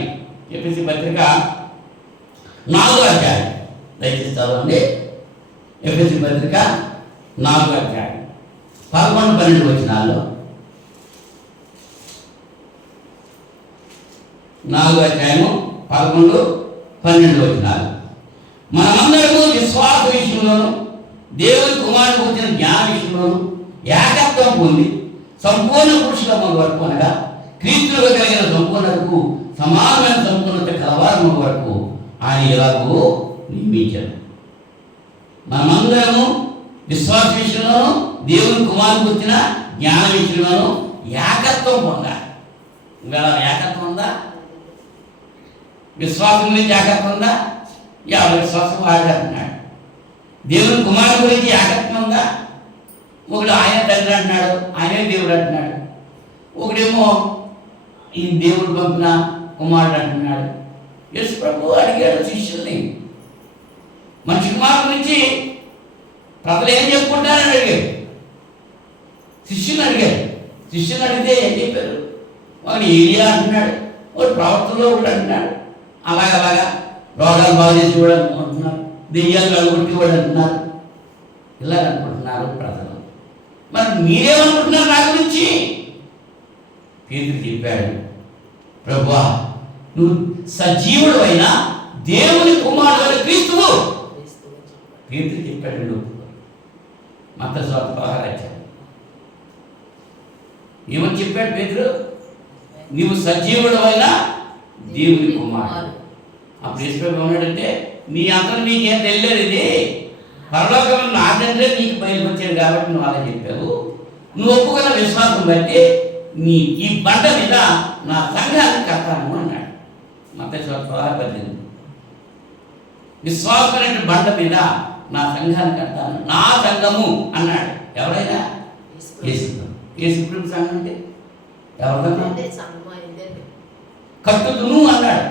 ఎఫెసీ పత్రిక 4వ అధ్యాయం దయచేసి చదవండి. ఎఫెసీ పత్రిక 4వ అధ్యాయం 11-12 వచనాల్లో, 4వ అధ్యాయము 11-12 వచనాలు. మనమందరము విశ్వాస విషయంలోనూ దేవుని కుమారుడు వచ్చిన జ్ఞాన విషయంలోనూ ఏకత్వం పొంది సంపూర్ణ పురుషుల వరకు అనగా క్రీస్తులుగా కలిగిన సంపూర్ణతకు సమానమైన సంపూర్ణత కలవారము వరకు ఆయన ఇలాగూ నియమించారు. మనమందరము విశ్వాస విషయంలోనూ దేవుని కుమారుడికి వచ్చిన జ్ఞాన విషయంలోనూ ఏకత్వం పొందాలి. ఇవాళ ఏకత్వం ఉందా? విశ్వాసం గురించి ఏకత్వం ఉందా? ఎవరి విశ్వాసం వాడు అంటున్నాడు. దేవుని కుమారుడు గురించి ఏకత్వం ఉందా? ఒకడు ఆయన తండ్రి అంటున్నాడు, ఆయనే దేవుడు అంటున్నాడు. ఒకడేమో ఈ దేవుడు పంపిన కుమారుడు అంటున్నాడు. యేసు ప్రభు అడిగాడు శిష్యుల్ని, మనిషి కుమారుడు గురించి ప్రజలు ఏం చెప్పుకుంటారని అడిగాడు. శిష్యుని అడిగితే ఏం చెప్పారు? వాడు ఏరియా అంటున్నాడు, వాడు ప్రవర్తనలో ఒకటి అంటున్నాడు. అలాగా రోగాలు బాగు చేసి కూడా అంటున్నారు, దెయ్యాలు వెళ్ళగొట్టి కూడా అంటున్నారు. ఇలా అనుకుంటున్నారు ప్రజలు. మరి మీరేమనుకుంటున్నారు నా గురించి? పేతురు చెప్పాడు, ప్రభువా నువ్వు సజీవుడు అయినా దేవుని కుమారుడు అయిన క్రీస్తువు. పేతురు చెప్పాడు. మత్తయి 16 ఏమని చెప్పాడు పేతురు? నీవు సజీవుడు అయినా దేవుని కుమారుడు. అప్పుడు యేసుప్రభు ఏమన్నాడంటే, నీ అంతరం నీకేం తెలియదు, ఇది పరలోకం నా తండ్రే నీకు బయలుపరిచాడు కాబట్టి నువ్వు అలా చెప్పావు. నువ్వు ఒప్పుకున్న విశ్వాసం బట్టి ఈ బండ మీద నా సంఘాన్ని కట్టాను అన్నాడు. మత్తయి 16 విశ్వాసమైన బండ మీద నా సంఘాన్ని కట్టాను, నా సంఘము అన్నాడు. ఎవరైనా యేసుప్రభు సంఘం అంటే ఎవరిదన్నా? కట్టుదును అన్నాడు,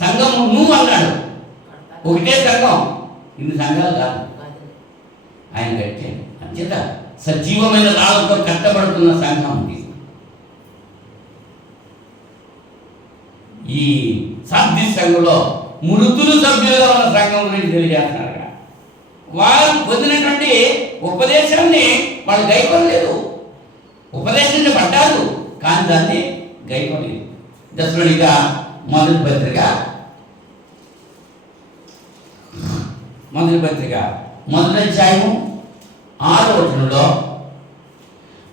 సంఘము నువ్వు అన్నాడు. ఒకటే సంఘం, ఇన్ని సంఘాలు కాదు. ఆయన కట్టాడు. అంచేత సజీవమైన రాళ్ళతో కట్టబడుతున్న సంఘం ఉంది. ఈ సాధ్య సంఘంలో మృతులు సభ్యులుగా ఉన్న సంఘం గురించి తెలియజేస్తున్నారు. వారు పొందినటువంటి ఉపదేశాన్ని వాళ్ళు గైకొనలేదు. ఉపదేశాన్ని పడ్డారు కానీ దాన్ని గైకొనలేదు. దశలోనిక మొదటి పత్రిక 1వ అధ్యాయము 6వ వచనంలో,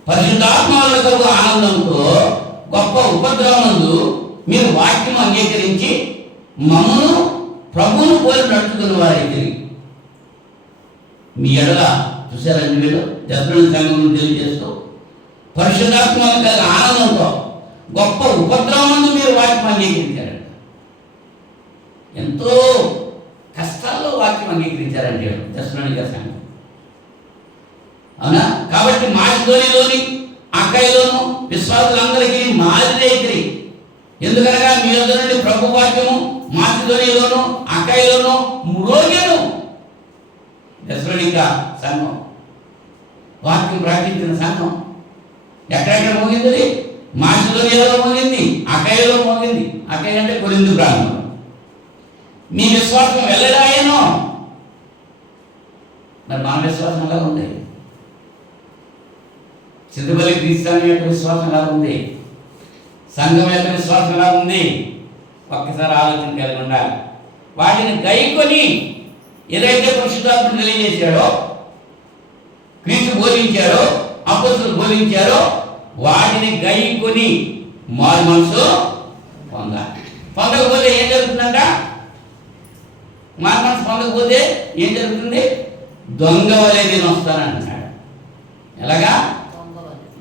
పరిశుద్ధాత్మలో ఆనందంతో గొప్ప ఉపద్రవమందు మీరు వాక్యం అంగీకరించి మమ్మను ప్రభువును పోలి నడుచుకున్న వారైతే మీ ఎడల చూసారండి. వీళ్ళు దశలోని సంఘం తెలియజేస్తూ పరిశుద్ధాత్మ ఆనందంతో గొప్ప ఉపద్రవమందు మీరు వాక్యం అంగీకరించారు. ఎంతో కష్టాల్లో వాక్యం అంగీకరించారంటే దశలోనిక సంఘం. అవునా? కాబట్టి మాసిదోనిలోని అక్కయ్యలోను విశ్వాసులందరికీ మాదిరి. ఎందుకనగా మీ వద్ద నుండి ప్రభు వాక్యము మాసిదోనిలోను అక్కయ్యలోను మ్రోగెను. దశలోనిక సంఘం వాక్యం ప్రకటించిన సంఘం ఎక్కడెక్కడ మోగింది? మాసిదోనియాలో మోగింది, అక్కయ్యలో మోగింది. అక్కయ్య అంటే కొరింథు ప్రాంతం. మీ విశ్వాసం వెళ్ళడాయేనో. మరి మన విశ్వాసం ఎలా ఉంది? సిద్ధబలి క్రీస్తు యొక్క విశ్వాసం ఎలా ఉంది? సంఘం యొక్క విశ్వాసం ఎలా ఉంది? ఒక్కసారి ఆలోచన కలిగి ఉండాలి. వాటిని గైకొని ఏదైతే పరిశుద్ధాత్మ తెలియజేశాడో, క్రీస్తు బోధించారో, అపొస్తలులు బోధించారో వాటిని గైకొని మారు మనసు పొందాలి. పొందకపోతే ఏం జరుగుతుందంట? మారు మనసు పొందకపోతే ఏం జరుగుతుంది? దొంగ వలె నేను వస్తానంటున్నాడు. ఎలాగా?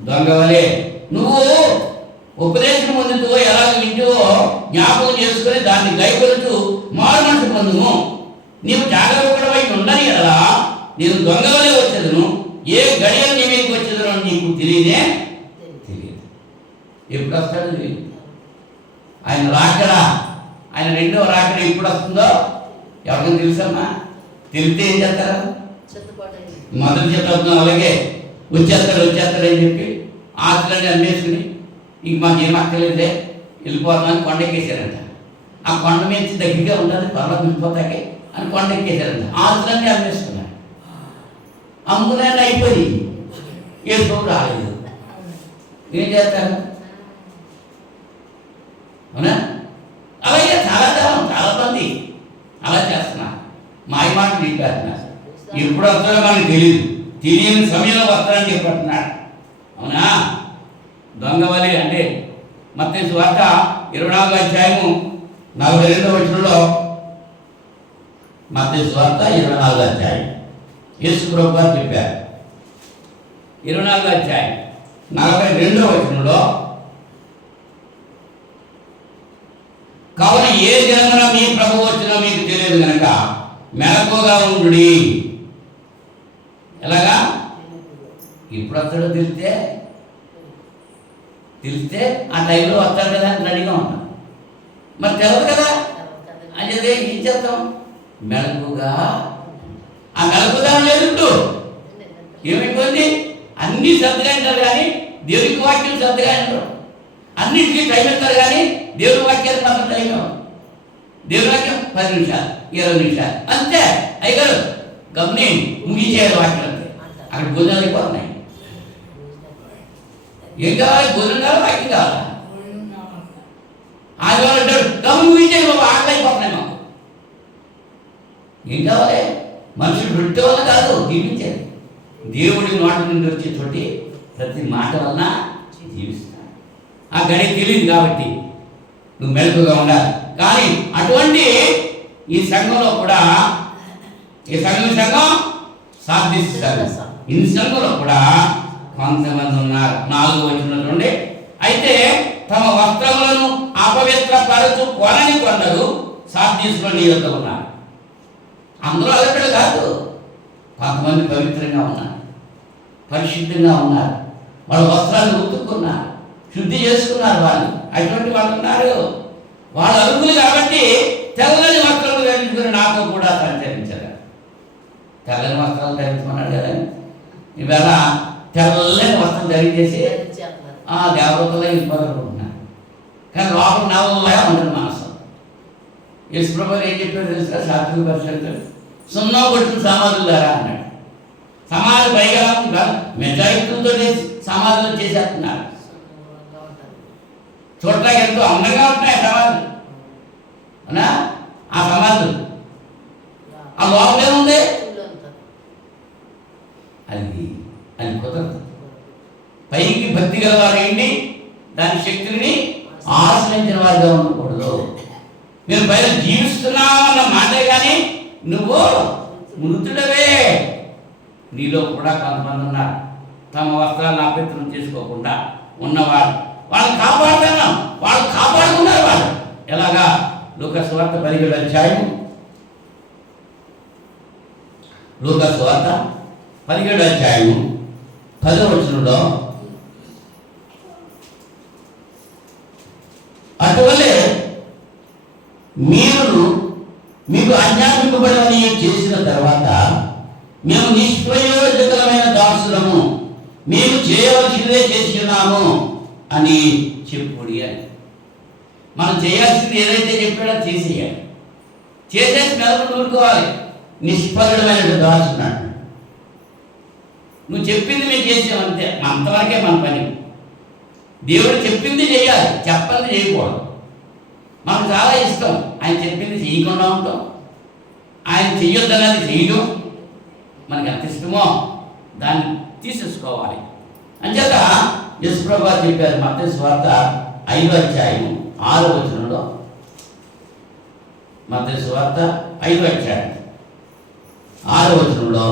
దొంగ వలె. నువ్వు ఉపదేశం పొందుతూ ఎలా వింటువో జ్ఞాపకం చేసుకుని దాన్ని గైకొలుతూ మారు మనసు పొందుము. నీవు జాగ్రత్తపడవై ఉండని ఎలా నేను దొంగ వలె వచ్చేదను, ఏ గడియలు నీ మీదకి వచ్చేదనో నీకు తెలియదు. ఎప్పుడు వస్తాడో తెలియదు. ఆయన రాకడ, ఆయన రెండవ రాకడ ఎప్పుడు వస్తుందో ఎవరికైనా తెలుసమ్మా? తెలిస్తే ఏం చేస్తారు? మొదటి చెప్తాం అలాగే వచ్చేస్తాడని చెప్పి ఆస్తులన్నీ అమ్మేసుకుని ఇంక మాకు ఏం అక్కర్లేదే వెళ్ళిపోతామని కొండ ఎక్కేసారంట. ఆ కొండ మీద దగ్గరగా ఉంటుంది పర్వాలేదు వెళ్ళిపోతాకే అని కొండ ఎక్కేసారంట. ఆస్తులన్నీ అమ్మేసుకున్నారు. అమ్ముకునే అయిపోయి ఏదో రాలేదు. ఏం చేస్తారు? అవునా? అలాగే చాలా మంది అలా చేస్తున్నారు. మాయ మాట చెప్పేస్తున్నారు. ఎప్పుడు వస్తాడో మనకు తెలియదు. తెలియని సమయంలో వస్తాడని చెప్పట్టున్నాడు. అవునా? దొంగ వలె అంటే మత్తయి సువార్త 24వ అధ్యాయము 42వ వచనంలో, మత్తయి సువార్త 24వ అధ్యాయం యేసు ప్రభువు గారు చెప్పారు. 24వ అధ్యాయం 42వ వచనంలో, కావున ఏ దినమున మీ ప్రభువు వచ్చినా మీకు తెలియదు కనుక మెలకువగా ఉండుడి. ఎలాగా? ఇప్పుడు వస్తాడో తెలిస్తే ఆ టైంలో వస్తాడు కదా అని రెడీగా ఉంటాం. మరి తెలియదు కదా అని చెప్పి ఏం చేస్తాం? మెలకుగా. ఆ మెలకుగా లేదు. ఏమైపోయింది? అన్ని శ్రద్ధగా అంటారు కానీ దేవునికి వాక్యం శ్రద్ధగా అంటారు. అన్నింటికీ టైం ఇస్తారు కానీ దేవుని వాక్యానికి మాత్రం టైం ఇవ్వరు. దేవుని వాక్యం 10 నిమిషాలు 20 నిమిషాలు అంతే. అయ్యారు గమని ముగించేయాలి వాక్యం అంతే. అక్కడ భోజనాలు అయిపోతున్నాయి. ఏం కావాలి? భోజనం కావాలి, వాక్యం కావాలా? ఆదివారం అంటాడు గమని ముగించేది బాబు, ఆకలి అయిపోతున్నాయి మాకు. ఏం కావాలి? మనుషులు పెట్టే వల్ల కాదు, జీవించేది. దేవుడి నోటి నుండి వచ్చే చోటి ప్రతి మాట వలన జీవిస్తాడు. ఆ గడి తెలియదు కాబట్టి నువ్వు మెలకుగా ఉండాలి. కానీ అటువంటి ఈ సంఘంలో కూడా ఈ సంఘం సాధిస్తారు. ఈ సంఘంలో కూడా కొంతమంది ఉన్నారు. 4వ వచనం నుండి, అయితే తమ వస్త్రములను అపవిత్రపరచు కొందరు సాధ్యసులో నీ వద్ద ఉన్నారు. అందరూ అలకడు కాదు. కొంతమంది పవిత్రంగా ఉన్నారు, పరిశుద్ధంగా ఉన్నారు. వాళ్ళ వస్త్రాలు ఉతుక్కున్నారు, శుద్ధి చేసుకున్నారు. అటువంటి వాళ్ళు ఉన్నారు. వాళ్ళు అరుగులు కాబట్టి తెల్లని వస్త్రాలు ధరించుకుని నాతో కూడా సంచరించారు. తెల్లని వస్త్రాలు ధరించమన్నాడు కదా. ఈవేళ తెల్లని వస్త్రం ధరించేసి దేవతలో వెళ్ళిపోవాలనుకుంటున్నారు. కానీ లోపల నల్లగా ఉంటుంది మనసు. యేసు ప్రభువు ఏం చెప్పారు తెలుసా? సాత్విక పరిశుద్ధులు సున్నా కొట్టిన సమాధులు ద్వారా అన్నాడు. సమాధి పైగా మెజారిటీలతో సమాధులు చేసేస్తున్నారు. చూడటానికి ఎంతో అందంగా ఉంటున్నాయి సమాధులు. అవునా? ఆ సమాధులు ఆ లోపలే ఉంది. అది కుదరదు. పైకి భక్తి గల వారు ఏంటి? దాని శక్తిని ఆశ్రయించిన వారిగా ఉండకూడదు. మీరు పైన జీవిస్తున్నామన్న మాటే కానీ నువ్వు మృతుడవే. నీలో కూడా కొంతమంది ఉన్నారు తమ వస్త్రాలను అపవిత్రం చేసుకోకుండా ఉన్నవారు. వాళ్ళని కాపాడుతున్నాం, వాళ్ళు కాపాడుకున్నారు. వాళ్ళు ఎలాగా? లూకా సువార్త 17వ అధ్యాయం, లూకా సువార్త 17వ అధ్యాయం 10వ వచనంలో, అటువలే మీరు మీకు ఆజ్ఞాపింపబడని చేసిన తర్వాత మేము నిష్ప్రయోజకమైన దాసులము, మేము చేయవలసిందే చేస్తున్నాము అని చెప్పుడి అని. మనం చేయాల్సింది ఏదైతే చెప్పాడో చేసేయాలి. చేసేసి మెలకు నూరుకోవాలి. నిష్ఫలమైన దాసున్నాడు. నువ్వు చెప్పింది మేము చేసామంతే, అంతవరకే మన పని. దేవుడు చెప్పింది చేయాలి, చెప్పంది చేయకూడదు. మనకు చాలా ఇష్టం ఆయన చెప్పింది చేయకుండా ఉంటాం, ఆయన చెయ్యొద్దన్నది చేయడం మనకి ఎంత ఇష్టమో దాన్ని తీసేసుకోవాలి. అంచేత యేసుప్రభు వారు చెప్పారు మత్తయి సువార్త 5వ అధ్యాయం 6వ వచనంలో, మత్తయి సువార్త 5వ అధ్యాయం 6వ వచనంలో,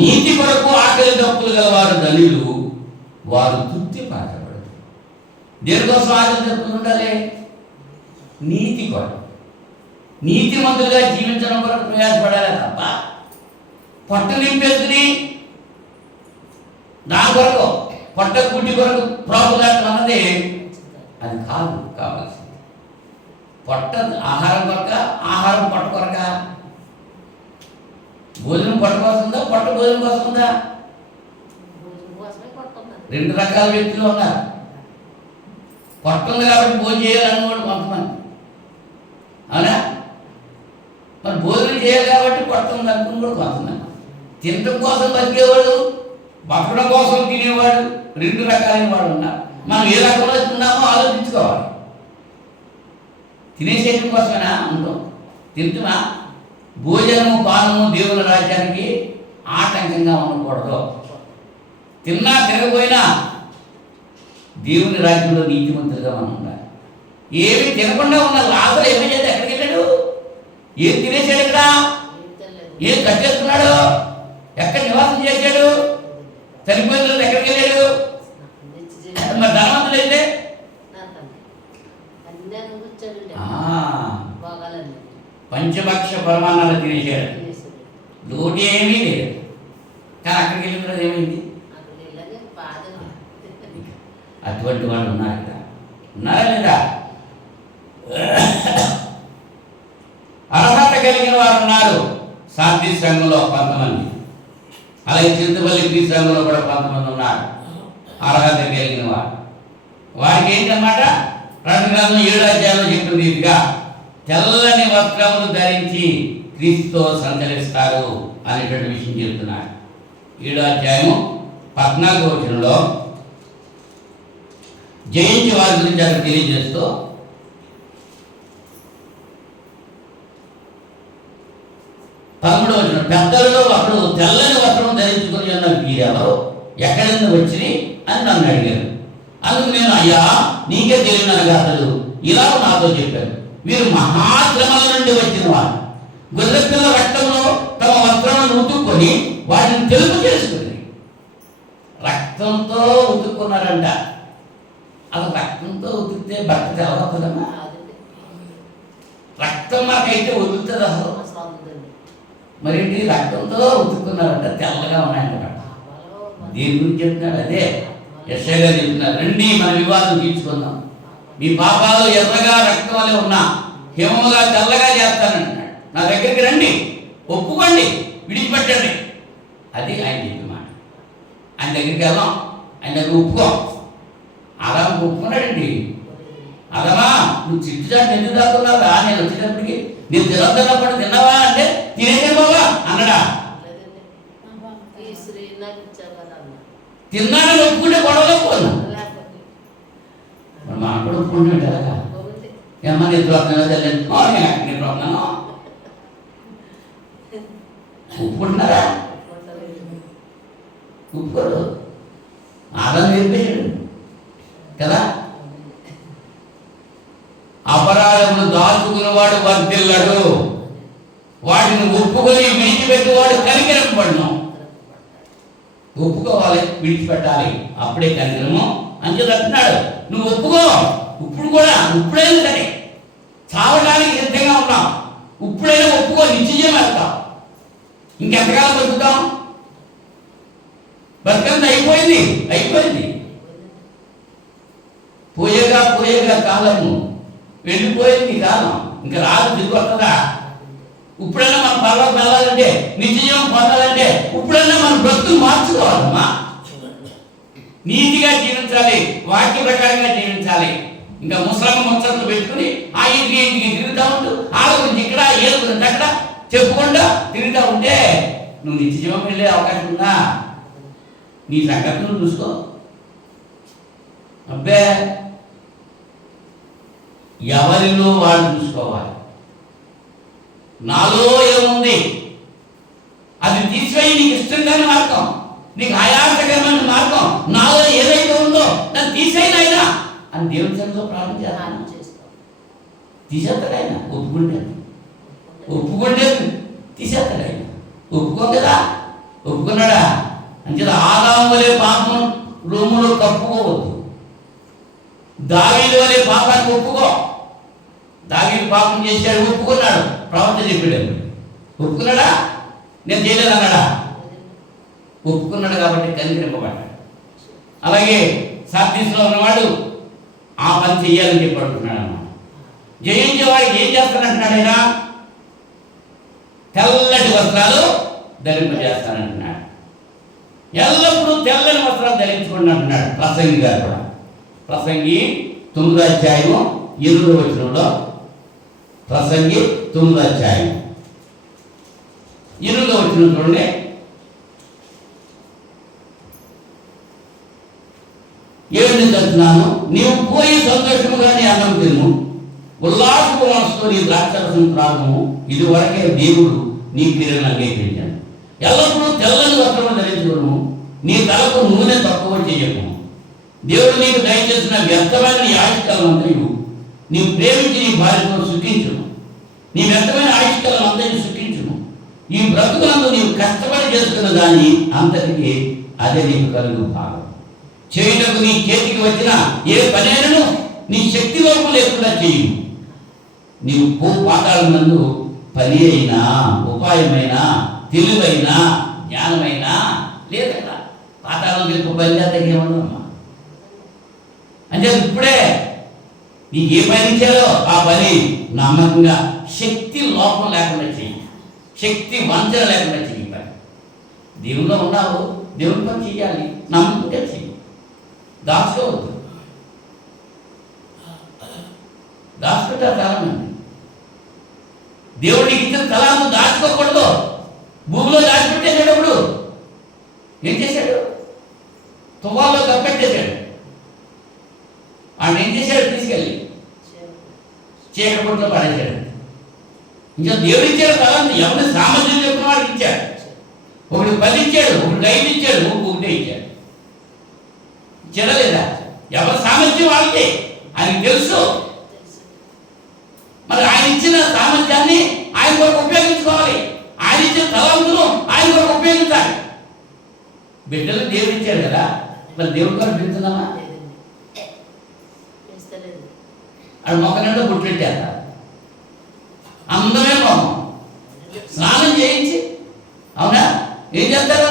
నీతి కొరకు ఆకలి దప్పులు గలవారు ధనులు, వారు తృప్తి పరచబడరు. దేనికోసం ఆకలి దప్పులు ఉండాలి? నీతి కొరకు, నీతిమంతులుగా జీవించడం కొరకు ప్రయాసపడాలి తప్ప పొట్ట నింపేసుకుని దాని కొరకు పొట్ట గుడ్డి కొరకు ప్రాపులాటం అన్నది అది కాదు కావాల్సింది. పొట్ట ఆహారం కొరక, ఆహారం పొట్ట కొరక. భోజనం పొట్ట కోసం ఉందా, పొట్ట భోజనం కోసం ఉందా? రెండు రకాల వ్యక్తులు ఉన్నారు. పొట్ట ఉంది కాబట్టి భోజనం చేయాలనుకోడు కొంతమంది, అవునా? మరి భోజనం చేయాలి కాబట్టి పొట్ట ఉంది అనుకుని కూడా కొంతమంది. తినడం కోసం బతికేవాడు, బతకడం కోసం తినేవాడు, రెండు రకాలైన వాడు ఉన్నారు. మనం ఏ రకంలో తిన్నామో ఆలోచించుకోవాలి. తినేసేయడం కోసమేనా ఉంటాం? తింటున్నా భోజనము పానము దేవుని రాజ్యానికి ఆటంకంగా ఉండకూడదు. తిన్నా తినకపోయినా దేవుని రాజ్యంలో నీతిమంతులుగా మనం ఉండాలి. ఏమి తినకుండా ఉన్న లాభాలు ఏమీ చేస్తే ఎక్కడికి వెళ్ళాడు? ఏం తినేసాడు? ఇక్కడ ఏం కట్టేస్తున్నాడు? ఎక్కడ నివాసం చేశాడు? చనిపోయిన తర్వాత ఎక్కడికి వెళ్ళాడు? మరి ధనవంతులైతే పంచభక్ష పరమాన్నాలు తినేసాడు, లోటు ఏమీ లేదు. కానీ అక్కడికి వెళ్ళిన తర్వాత ఏమైంది? అటువంటి వాళ్ళు ఉన్నారు ఇక్కడ, ఉన్నారా లేదా? అర్హత కలిగిన వారు ఉన్నారు శాంతి సంఘంలో కొంతమంది, అలాగే చింతపల్లి క్రీ సంఘంలో కూడా కొంతమంది ఉన్నారు అర్హత కలిగిన వారు. వారికి ఏంటన్నమాట? ప్రకటన గ్రంథం 7వ అధ్యాయంలో చెప్పిన రీతిగా తెల్లని వస్త్రములు ధరించి క్రీస్తుతో సంచరిస్తారు అనేటువంటి విషయం చెప్తున్నారు. 7వ అధ్యాయం 14వ వచనంలో జయించి వారి గురించి అక్కడ తెలియజేస్తూ, పెద్దలలో ఒకడు తెల్లని వస్త్రం ధరించుకుని ఉన్న వీరెవరు, ఎక్కడి నుండి వచ్చి అని నన్ను అడిగారు. అందుకు నేను, అయ్యా నీకే తెలియనగా అతడు ఇలా నాతో చెప్పారు, వీరు మహాశ్రమల నుండి వచ్చిన వారు, గొర్రెపిల్ల రక్తంలో తమ వస్త్రాలను ఉతుక్కొని వాటిని తెలుపు చేసుకుని. రక్తంతో ఉతుక్కున్నారంట. అసలు రక్తంతో ఉతికితే బట్ట తెలవద్దమ్మా? రక్తం మాకైతే ఉతుకుతుంది అసలు. మరేంటి రక్తంతో ఉతుక్కున్నారంట, తెల్లగా ఉన్నాయంట. దీని గురించి చెప్తున్నాడు. అదే యెషయా గారు చెప్తున్నారు, రండి మన వివాదం తీర్చుకుందాం, మీ పాపాలు ఎర్రగా రక్తం వలె ఉన్నా హిమముగా తెల్లగా చేస్తానంటున్నాడు. నా దగ్గరికి రండి, ఒప్పుకోండి, విడిచిపెట్టండి. అది ఆయన చెప్పిన మాట. ఆయన దగ్గరికి వెళ్దాం, ఆయన దగ్గర ఒప్పుకో. అదాము ఒప్పుకున్నాడండి. అదమా నువ్వు చిట్టుచాటు ఎందుకు దాక్కున్నావురా? నేను వచ్చేటప్పటికి నేను తినొద్దన్నప్పుడు తిన్నావా అంటే తినేదే బాబా అన్నడా? తిన్నాడని ఒప్పుకుంటే గొడవలో పోనా? మా అక్కడ ఒప్పుకుంటాడు ఎలాగా? ఏమన్నా నిద్ర వస్తున్నాను ఒప్పుకుంటున్నారా? ఒప్పుకోరు. ఆదాం చెప్పేశాడు కదా, అపరాధమును దాచుకున్నవాడు వర్ధిల్లడు, వాటిని ఒప్పుకొని విడిచిపెట్టేవాడు కనికరింపబడును. ఒప్పుకోవాలి, విడిచిపెట్టాలి, అప్పుడే కనికరము అంచేది అంటున్నాడు, నువ్వు ఒప్పుకో. ఇప్పుడు కూడా, ఇప్పుడైనా సరే చావడానికి సిద్ధంగా ఉన్నాం, ఇప్పుడైనా ఒప్పుకో, నిశ్చయం వెళ్తాం. ఇంకెంతకాలం బతుకుతాం? బతుకంత అయిపోయింది. పోయేగా కాలము, వెళ్ళిపోయింది కాలం, ఇంకా రాదు, తిరిగి వస్తుందా? ఇప్పుడైనా మనం పర్వాలకు వెళ్ళాలంటే, నిశ్చయం పొందాలంటే ఇప్పుడైనా మన బ్రతుకులు మార్చుకోవాలమ్మా. నీతిగా జీవించాలి, వాక్య ప్రకారంగా జీవించాలి. ఇంకా ముసలమ్మ ముచ్చట్లు పెట్టుకుని ఆ ఇంటికి తిరుగుతూ ఉంటూ ఆడ గురించి ఇక్కడ, ఏడు గురించి అక్కడ చెప్పుకుంటూ తిరుగుతూ ఉంటే నువ్వు నిత్యజీవం వెళ్ళే అవకాశం ఉందా? నీ సంగతి నువ్వు చూసుకో. అబ్బే, ఎవరిలో వాళ్ళు చూసుకోవాలి. నాలో ఏముంది అది తీసివేయి. నీకు ఇష్టం కాని మార్గం, నీకు ఆయాసకరమైన మార్గం, నాలో ఏదైతే ఉందో దాన్ని తీసేయినైనా అని దేవుని సన్నిధిలో ప్రార్థన చేస్తాను. తీసేస్తాడు ఆయన. ఒప్పుకుంటే తీసేస్తాడు ఆయన. ఒప్పుకోం కదా, ఒప్పుకున్నాడా? అంటే ఆదాము వలె పాపం రూములో కప్పుకోవద్దు. దావీదు వలె పాపాన్ని ఒప్పుకో. దావీదు పాపం చేశాడు, ఒప్పుకున్నాడు, ప్రవక్త చెప్పాడు. ఒప్పుకున్నాడా? నేను చేయలేదు అన్నాడా? ఒప్పుకున్నాడు కాబట్టి కనికరింపబడ్డాడు. అలాగే సార్దీస్లో ఉన్నవాడు ఆ పని చెయ్యాలని చెప్పి అడుగుతున్నాడు అన్నమాట. జయించేవాడికి ఏం చేస్తానంటున్నాడు ఆయన? తెల్లటి వస్త్రాలు ధరింపజేస్తానంటున్నాడు. ఎల్లప్పుడూ తెల్లని వస్త్రాలు ధరించుకోండి అంటున్నాడు ప్రసంగి గారు కూడా. ప్రసంగి 9వ అధ్యాయం 8వ వచనంలో, ప్రసంగి 9వ అధ్యాయం 8వ వచనం చూడండి. ఏడు చెప్తున్నాను, నీవు పోయి సంతోషముగా నీ అన్నం తిను, ఉల్లాసపు మనసుతో నీ ద్రాక్షరసం త్రాగము, ఇది వరకే దేవుడు నీ క్రియలను అంగీకరించాను. ఎల్లప్పుడూ తెల్లని వస్త్రము ధరించుకును, నీ తలకు నూనె తక్కువ చేయకు. దేవుడు నీకు దయచేసిన వ్యర్థమైన నీ ఆయుష్కాలమంతయు నీవు ప్రేమించి నీ భార్యతో సుఖించును. నీ వ్యర్థమైన ఆయుష్కాలమంతయు సుఖించును. ఈ బ్రతుకులందు నీవు కష్టపడి చేస్తున్న దాన్ని అంతటికి అదే నీకు కలుగు భాగం. చేయుటకు నీ చేతికి వచ్చిన ఏ పనైనను నీ శక్తి లోపం లేకుండా చేయు. నీవు పాతాళమందు పని అయినా, ఉపాయమైనా, తెలివైనా, జ్ఞానమైనా లేదన్నా. పాతాళం తెలుపు పని చేతకేమన్నా అంటే ఇప్పుడే నీకు ఏ పని ఇచ్చారో ఆ పని నమ్మకంగా, శక్తి లోపం లేకుండా చెయ్యి, శక్తి వంచన లేకుండా చెయ్యి. పని దేవుల్లో ఉన్నావు, దేవుని పని చెయ్యాలి, నమ్మకంగా చెయ్యి, దాచుకోవద్దు. దాచుకుంటారు చాలామంది. దేవుడికి ఇచ్చిన తలాంతు దాచుకోకూడదు. భూమిలో దాచిపెట్టేసాడు. ఏం చేశాడు? తువ్వాల్లో కప్పెట్టేశాడు. ఆయన ఏం చేశాడు? తీసుకెళ్ళి చీకటిలో పడేశాడు. ఇంకా దేవుడు ఇచ్చాడు తలాంతు. ఎవరి సామర్థ్యం చెప్పిన వాడికి ఇచ్చాడు. ఒకటి 10 ఇచ్చాడు, ఒకటి 5 ఇచ్చాడు, ఒకటే ఇచ్చాడు. చెడలేదా? ఎవరి సామర్థ్యం వాళ్ళకి ఆయనకు తెలుసు. మరి ఆయన ఇచ్చిన సామర్థ్యాన్ని ఆయన కొరకు ఉపయోగించుకోవాలి. ఆయన ఇచ్చిన తలాంతును ఆయన కొరకు ఉపయోగించాలి. బిడ్డలు దేవుడు ఇచ్చాడు కదా, మరి దేవుడి కొరకు పెడుతున్నామా? అది మొక్కనంటే బుట్లెట్టేస్తా, అందమే మొహం, స్నానం చేయించి, అవునా? ఏం చేస్తారు?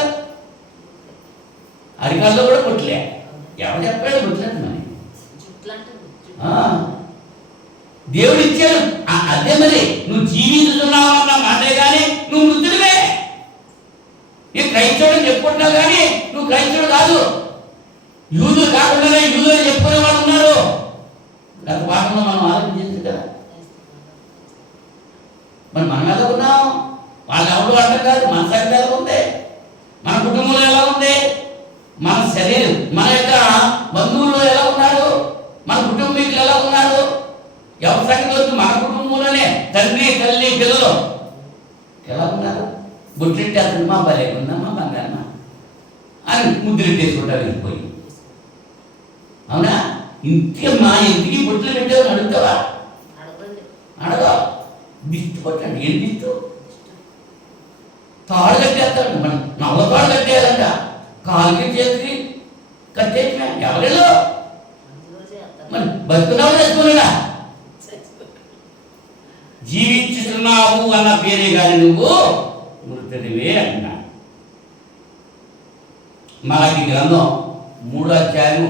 అరికాల్లో కూడా బుట్లే. ఎవరు చెప్పాడు బుట్లెట్టమని? దేవుడు ఇచ్చాడు. అదే మరి నువ్వు జీవిస్తున్నావు అన్న మాటే కానీ నువ్వు మృతుడివే. నీ క్రైస్తవుడు చెప్పుకుంటున్నావు కానీ నువ్వు క్రైస్తవుడు కాదు. యూదులు కాకుండానే యూదులు చెప్పుకునే వాళ్ళు ఉన్నారు. గత పాఠంలో మనం ఆలోచించింది కదా. మరి మనం ఎలా ఉన్నాం? వాళ్ళు ఎవరు అంటారు కాదు. మన సంగతి ఎలా ఉంది? మన కుటుంబంలో ఎలా ఉంది? మన శరీరం, మన యొక్క బంధువుల్లో ఎలా ఉన్నారు? మన కుటుంబీకులు ఎలా ఉన్నారు? ఎవరి సంగతి వద్దు, మన కుటుంబంలోనే తండ్రి, తల్లి, పిల్లలు ఎలా ఉన్నారు? బుట్లెట్టేస్తుంది, మా భలే ఉందమ్మా, బంగారమ్మా అని ముద్రెట్టేసుకుంటారు వెళ్ళిపోయి. అవునా? ఇంటికి మా ఇంటికి బుట్టలు పెట్టావని అడుగుతావా? అడగా. దిష్టి కొట్టండి. ఏం దిస్తూ? తాడు కట్టేస్తాడు. మన నల్ల తాడు కట్టేయాలంట. కాలుకి చేతికి కట్టేసిన ఎవరిలో బతుకున్నావు చచ్చిపోయినా జీవించుతున్నావు అన్న పేరే కానీ నువ్వు మృతుడివే అంటున్నా. మలాకి గ్రంథం 3వ అధ్యాయం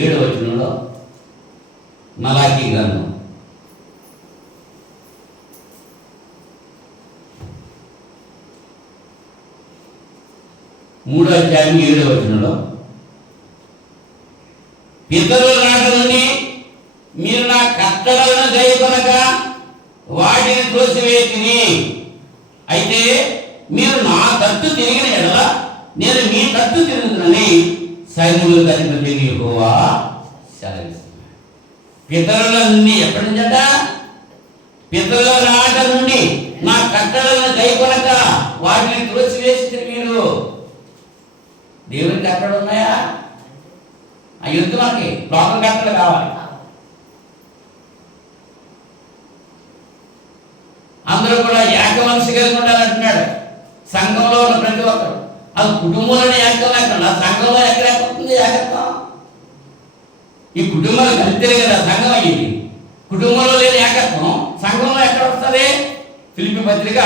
7వ వచనంలో, మలాకి గ్రంథం 3వ అధ్యాయం 7వ వచనంలో, పితరుల నాట నుండి మీరు నా కట్టడలను గైకొనక వాటిని త్రోసివేసిరి. అయితే మీరు నా తట్టు తిరిగిన ఎడల నేను మీ తట్టు తిరుగుతున్నని సైన్యములకు అధిపతి యెహోవా సెలవిస్తున్నాడు. పితరుల నుండి ఎక్కడి నుంచట? పితరుల నాట నుండి నా కట్టడలను గైకొనక వాటిని త్రోసివేసిరి. మీరు దేవుని కట్టడలు ఉన్నాయా? ఆ యుద్ధం మనకి లోకం కట్టలు కావాలి. అందరూ కూడా ఏక మనసు కలిగి ఉండాలంటున్నాడు సంఘంలో ఉన్న ప్రతి ఒక్కరు. అది కుటుంబంలోనే ఏకం లేకుండా సంఘంలో ఎక్కడ ఏకవుతుంది ఏకత్వం? ఈ కుటుంబాలు కలిస్తే కదా సంఘం అయ్యింది. కుటుంబంలో లేని ఏకత్వం సంఘంలో ఎక్కడ వస్తుంది? ఫిలిప్పీ పత్రిక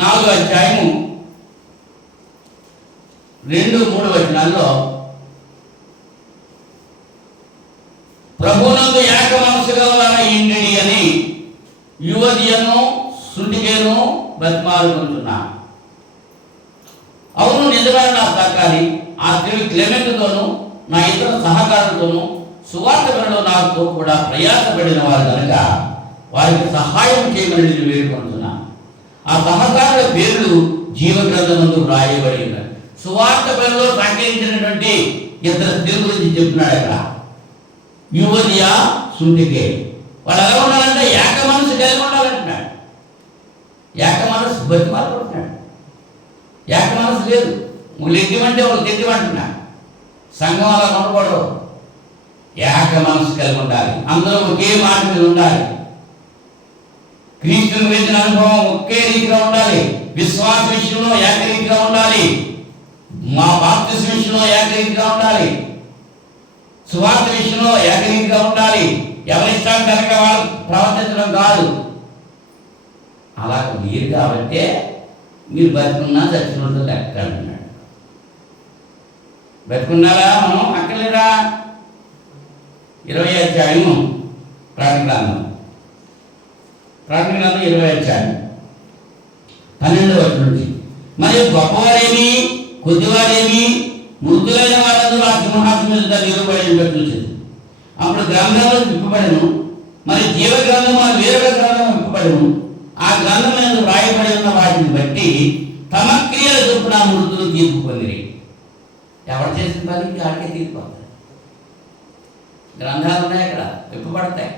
4వ అధ్యాయము 2-3 వచనాల్లో, ప్రభునందు ఏక మనసు గలవారై ఉండుడి అని యువతియను సుంటికేను బతిమాలుకుంటున్నా. అవును, నిజమైన నా సహకారి ఆ స్త్రీ క్లెమెంట్తోనూ నా ఇతర సహకారులతోనూ సువార్త పనిలో నాతో కూడా ప్రయాసపడిన వారు కనుక వారికి సహాయం చేయమని నేను వేడుకుంటున్నా. ఆ సహకారుల పేర్లు జీవగ్రంథమందు వ్రాయబడి ఉన్నాయి. సువార్త పనిలో సహకరించినటువంటి ఇద్దరు స్త్రీల గురించి చెప్తున్నాడు అక్కడ. యువతియ, సుంటికే. వాళ్ళు ఎలా ఉండాలంటే ఏక మనసు కలిగి ఉండాలంటున్నాడు. ఏక మనసు బతిమాలుకుంటున్నాడు. ఏక మనసు లేదు. నువ్వు లెగ్గిమంటే వాళ్ళు తెగ్గిమంటున్నాడు. సంఘం అలా ఉండకూడదు. ఏక మనసు కలిగి ఉండాలి. అందరూ ఒకే మాట మీద ఉండాలి. క్రీస్తుని గురించిన అనుభవం ఒకే రీతిగా ఉండాలి. విశ్వాస విషయంలో ఏకరీతిగా ఉండాలి. మా బాప్తిస్మ విషయంలో ఏకరీతిగా ఉండాలి. సువార్త విషయంలో ఏకరీతిగా ఉండాలి. ఎవరిష్టాన్ని కనుక వాళ్ళు ప్రవర్తించడం కాదు. అలా మీరు కాబట్టే మీరు బతుకున్నా చచ్చినట్టు లెక్క అంటున్నాడు. బతుకున్నారా? మనం అక్కర్లేదా? 20వ అధ్యాయము ప్రకటన గ్రంథం 20వ అధ్యాయం 12వ వచనం నుంచి, మరియు గొప్పవారేమి కొద్దివారేమి మృతులైన వారందరూ ఆ సింహాసనం మీద నిలబడి చూసింది. అప్పుడు గ్రంథాలు విప్పబడను, మరి జీవ గ్రంథము వేరొక గ్రంథము విప్పబడను. ఆ గ్రంథం మీద వ్రాయబడి ఉన్న వాటిని బట్టి తమ క్రియల చొప్పున మృతులు తీర్పు పొందిరి. ఎవరు చేసిన పనికి ఆడికే తీర్పు అవుతాయి. గ్రంథాలు ఉన్నాయి, ఇక్కడ విప్పబడతాయి.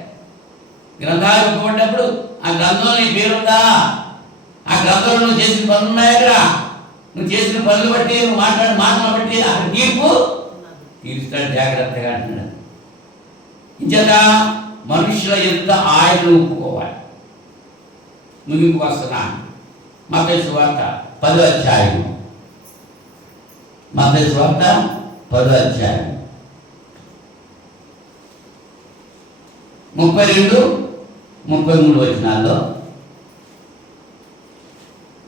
గ్రంథాలు విప్పబడ్డప్పుడు ఆ గ్రంథంలో నీ పేరుందా? ఆ గ్రంథంలో నువ్వు చేసిన పనులు ఉన్నాయి. అక్కడ నువ్వు చేసిన పనులు బట్టి, నువ్వు మాట్లాడిన మాటలు బట్టి అక్కడ తీర్పు తీరుస్తాడు. జాగ్రత్తగా అంటున్నాడు. ఇంచేత మనుషుల యొక్క ఆయనను ఒప్పుకోవాలి. ముగింపు వస్తున్నా. మత్తయి సువార్త 10వ అధ్యాయం, మత్తయి సువార్త 10వ అధ్యాయం 32-33 వచనాల్లో,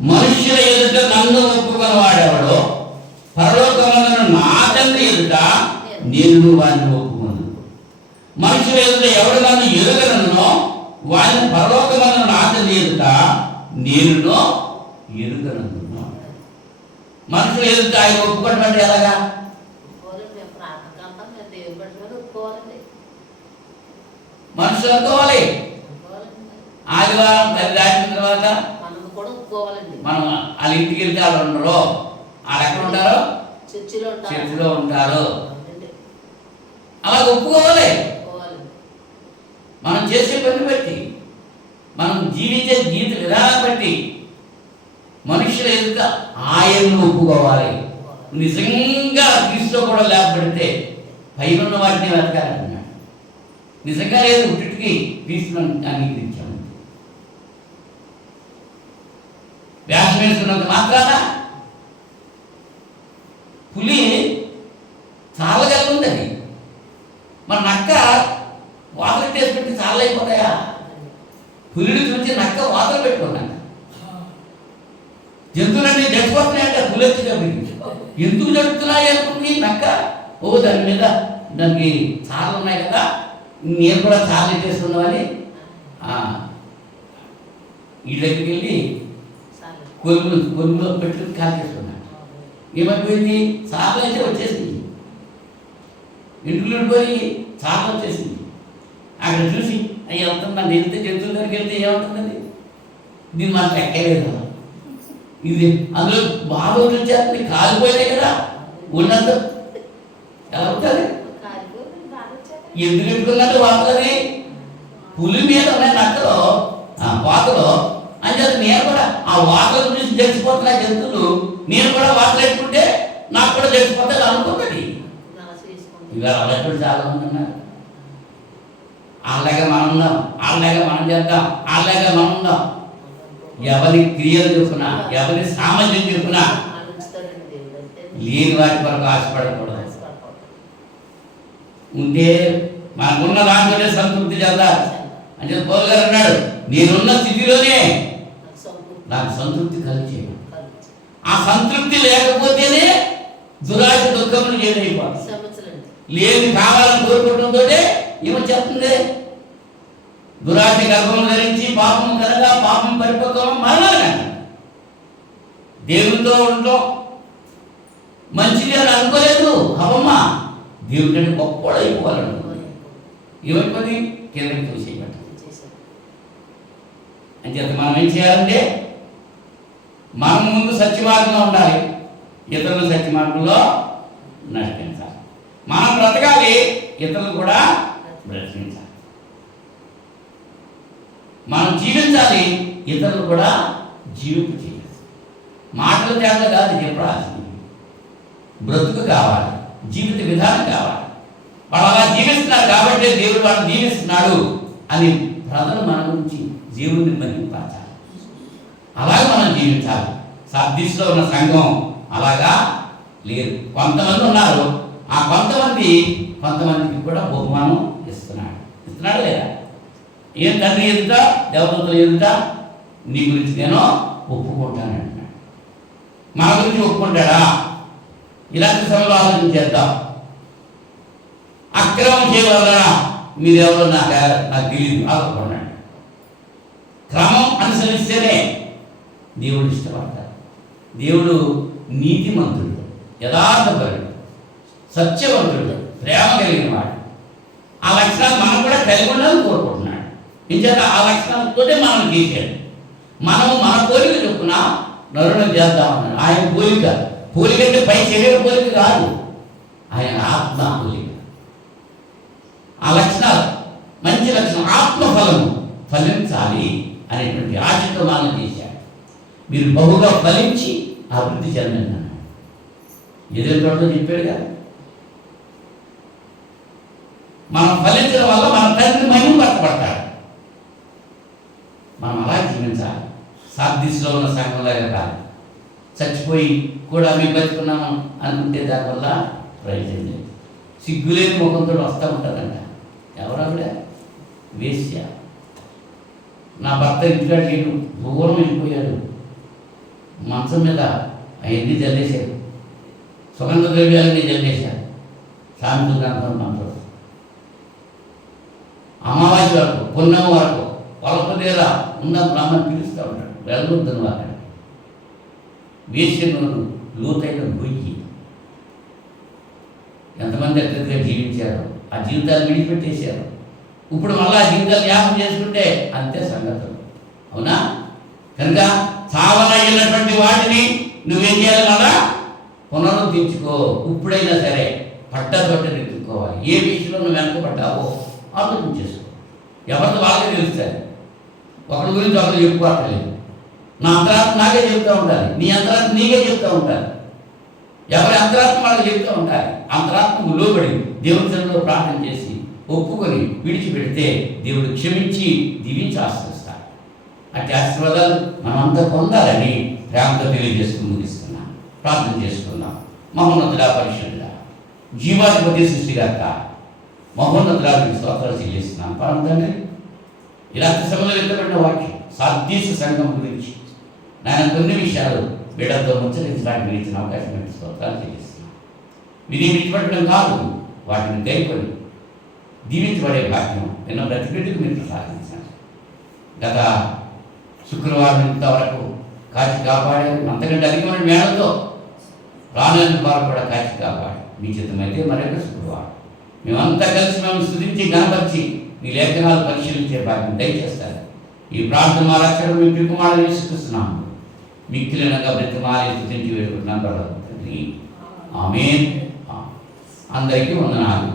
మనుష్యుల ఎదుట నన్ను ఒప్పుకొని వాడేవాడో పరలోకమందున నా తండ్రి ఎదుట నేను వాడిని ఒప్పుకొను. మనుషుల ఎదుట ఎవరు నన్ను ఎరుగనో వాడిని పరలోకమందున నా తండ్రి ఎదుట నేను ఎరుగనను. మనుషుల ఎదుట ఆయన ఒప్పుకోవడం అంటే ఎలాగా? మనుషులు అనుకోవాలి. ఆదివారం తల్లి దాటిన తర్వాత మనం వాళ్ళ ఇంటికి వెళ్తే వాళ్ళు ఉండరు. వాళ్ళు ఎక్కడ ఉంటారు? చర్చిలో ఉంటారు. అలా ఒప్పుకోవాలి. మనం చేసే పని బట్టి, మనం జీవించే జీవిత విధానం బట్టి మనుషుల ఎదుట ఆయన్ను ఒప్పుకోవాలి. నిజంగా క్రీస్తుతో కూడా లేకపోతే పైన వాటిని వెతకాలంటున్నాడు. నిజంగా లేదు, ఉట్టికి క్రీస్తును అంగీకరించాము. వ్యాసం వేసుకున్నంత మాత్రాన పులి చాలా కలిగి ఉంది. అది మరి నక్క చాలైపోతాయా? పులిని చూసి నక్క వాతలు పెట్టుకున్నాక జంతువులన్నీ చచ్చిపోతున్నాయంట. పులి వచ్చేటప్పటికి ఎందుకు జరుగుతున్నాయి అనుకుంది నక్క. దాని మీద దానికి చాలు ఉన్నాయి కదా, నేను కూడా చాలు ఎట్టేసుకున్నామని ఈ దగ్గరికి వెళ్ళి కొలుములో పెట్టుకుని కాల్ చేసుకున్నాను. ఏమైపోయింది? చాలు అయితే వచ్చేసింది, ఇంటికి పోయి చాలు వచ్చేసింది. అక్కడ చూసి అయ్యి వెళ్తుంది, నన్ను వెళ్తే జంతువుల దగ్గరికి వెళ్తే ఏమవుతుందండి, దీన్ని మనకు ఎక్కలేదు. ఇది అందులో బాగా వచ్చేస్తుంది, కాలిపోయినాయి కదా ఉన్నంత ఎలా అవుతుంది? ఎందుకు పెట్టుకున్నట్టు వాతలని పులి మీద ఉన్నాయి నక్కలో వాతలో అని చెప్పి నేను కూడా ఆ వాతల గురించి తెలిసిపోతున్నా జంతువులు, నేను కూడా వాతలు పెట్టుకుంటే నాకు కూడా తెలిసిపోతుంది అనుకుంటుంది. ఇవాళ అలాంటి చాలా మంది ఉన్నారు. వాళ్ళగా మనం ఉందాం, వాళ్ళగా మనం చేద్దాం, వాళ్ళగా మనం ఉందాం. ఎవరి క్రియలు చెప్పున, ఎవరి సామర్థ్యం చెప్పున లేని వాటి వరకు ఆశపడకూడదు. ఉంటే మనకున్న దాంట్లోనే సంతృప్తి చెందాలి అని చెప్పి పౌలు గారు అన్నాడు, నేనున్న స్థితిలోనే నాకు సంతృప్తి కలిగేది. ఆ సంతృప్తి లేకపోతేనే దురాశ దుఃఖములు చేయలేకపోతుంది. లేని కావాలని కోరుకోవడంతో ఏమొచ్చేస్తుంది? దురాశ గర్భం ధరించి పాపం కనుక పాపం పరిపక్వం మరణాలు కానీ దేవునితో ఉండటం మంచిది అని అనుకోలేదు. అమ్మమ్మ దేవుడి కంటే గొప్పవాడు అయిపోవాలనుకోలేదు. ఏమైపోయింది? కిందకి చూసేయబట్ట. అని చెప్పి మనం ఏం చేయాలంటే మనం ముందు సత్యమార్గంలో ఉండాలి, ఇతరులు సత్యమార్గంలో నడిపించాలి. మనం బ్రతకాలి, ఇతరులు కూడా బ్రతికించాలి. మనం జీవించాలి, ఇతరులు కూడా జీవింపు చేయాలి. మాటలు తేడా కాదు చెప్పాల్సింది, బ్రతుకు కావాలి, జీవిత విధానం కావాలి. వాళ్ళు అలా జీవిస్తున్నారు కాబట్టి దేవుడు వాళ్ళని జీవిస్తున్నాడు అని ప్రజలు మన గురించి దేవుడిని మహింపరచాలి. అలాగే మనం జీవించాలి. సర్దిస్లో ఉన్న సంఘం అలాగా లేదు. కొంతమంది ఉన్నారు, ఆ కొంతమందికి కూడా బహుమానం ఇస్తున్నాడు లేదా? ఏం తండ్రి ఎదుట దేవతలు ఎదుట నీ గురించి నేను ఒప్పుకుంటాను అంటున్నాడు. మన గురించి ఒప్పుకుంటాడా? ఇలాంటి సమయంలో ఆలోచించేద్దాం. అక్రమం చేయవలన మీరెవరో నాకు తెలియదు ఆలోచన్నాడు. క్రమం అనుసరిస్తేనే దేవుడు ఇష్టపడతాడు. దేవుడు నీతిమంతుడు, యథార్థపరుడు, సత్యవంతుడు, ప్రేమ కలిగిన వాడు. ఆ లక్షణాలు మనం కూడా కలిగి ఉండాలని కోరుకుంటున్నాడు. ఇంచేత ఆ లక్షణాలతోనే మనం చేశాడు. మనము మన పోలిక చొప్పున నరులను చేద్దామన్నాడు. ఆయన పోలిక అంటే పై శరీర పోలిక కాదు, ఆయన ఆత్మ పోలిక. ఆ లక్షణాలు మంచి లక్షణం, ఆత్మఫలము ఫలించాలి అనేటువంటి ఆశతో మనం చేశాడు. మీరు బహుగా ఫలించి అభివృద్ధి చెందండి అన్నాడు. ఏదో చెప్పాడు కదా. మనం ఫలించడం వల్ల మన తండ్రి మహిమపరచబడతాడు. మనం అలా జీవించాలి. సార్దిస్లో ఉన్న సంఘంలాగా కాదు, చచ్చిపోయి కూడా మేము బతుకున్నాము అనుకుంటే దానివల్ల ప్రయోజనం లేదు. సిగ్గులేని ముఖంతో వస్తూ ఉంటుందంట. ఎవరావిడ? వేశ్య. నా భర్త ఇంటికాడ చేయడు, దూరం వెళ్ళిపోయాడు, మంచం మీద అవన్నీ జల్లేశారు, సుగంధ ద్రవ్యాలన్నీ జల్లేశారు. సామెతల గ్రంథం మంత్రం అమావాస్య వరకు పున్నమ వరకు పొలపదేలా ఉన్న బ్రాహ్మణ్ పిలుస్తూ ఉంటాడు, వెళ్ళొద్దని అక్కడ. వేశ్యను లోతైన గొయ్యి. ఎంతమంది అక్కడిగా జీవించారు, ఆ జీవితాలు విడిచిపెట్టేశారు. ఇప్పుడు మళ్ళీ ఆ జీవితాలు జ్ఞాపకం చేసుకుంటే అంతే సంగతులు. అవునా? కనుక చావనయ్యినటువంటి వాటిని నువ్వేం చేయాలి? మళ్ళా పునరుద్ధరించుకో. ఇప్పుడైనా సరే పట్టతోటని ఎత్తుకోవాలి. ఏ విషయంలో నువ్వు వెనకబడ్డావో ఆలోచన చేసుకో. ఎవరితో వాళ్ళకే తెలుస్తుంది. ఒకరి గురించి ఒకరు చెప్పుకోవట్లేదు. నా అంతరాత్మ నాకే చెప్తూ ఉండాలి, నీ అంతరాత్మ నీకే చెప్తూ ఉంటారు. ఎవరి అంతరాత్మ వాళ్ళకి చెప్తూ ఉంటారు. అంతరాత్మకు లోబడి దేవుని సన్నిధిలో ప్రార్థన చేసి ఒప్పుకొని విడిచిపెడితే దేవుడు క్షమించి దీవించి ఆశీర్వదిస్తాడు. అట్టి ఆశీర్వాదాలు మనమంతా పొందాలని ప్రేమతో తెలియజేసుకుని ముగిస్తున్నాం. ప్రార్థన చేసుకుందాం. మహోన్నతుడా, పరిశుద్ధుడా, జీవాధిపతి, సృష్టికర్త, మహోన్నతుడా, స్తోత్రాలు చెల్లిస్తున్నాం. పరమ తండ్రి, ఇలాంటి సమయంలో ఎత్తబడిన వాక్యం సార్దీసు సంఘం గురించి నేను కొన్ని విషయాలు వీళ్ళతో ముచ్చరించడానికి మీరు ఇచ్చిన అవకాశం పెట్టి స్తోత్రాలు చెల్లిస్తున్నాను. మీరు విడిచిపెట్టడం కాదు, వాటిని గైకొని దీవించబడే భాగ్యం నిన్న ప్రతి బిడ్డకు మీరు ప్రసాదించారు. గత శుక్రవారం ఇంతవరకు కాచి కాపాడారు. అంతకంటే అధికమైన మేళతో రానున్న వారు కూడా కాచి కాపాడు. మీ చిత్తమైతే మరొక శుక్రవారం మేమంతా కలిసి మేము స్తుతించి గణపరిచి మీ లేఖనాలు పరిశీలించే భాగ్యం దయచేస్తారు. ఈ ప్రార్థన మా రక్షణ మీ పికుమాలను విశ్వసిస్తున్నాము. మిక్కిలినగా బ్రతిమాలి స్తుతించి వేడుకుంటున్నాం తండ్రి. ఆమేన్. అందరికీ వందనాలు.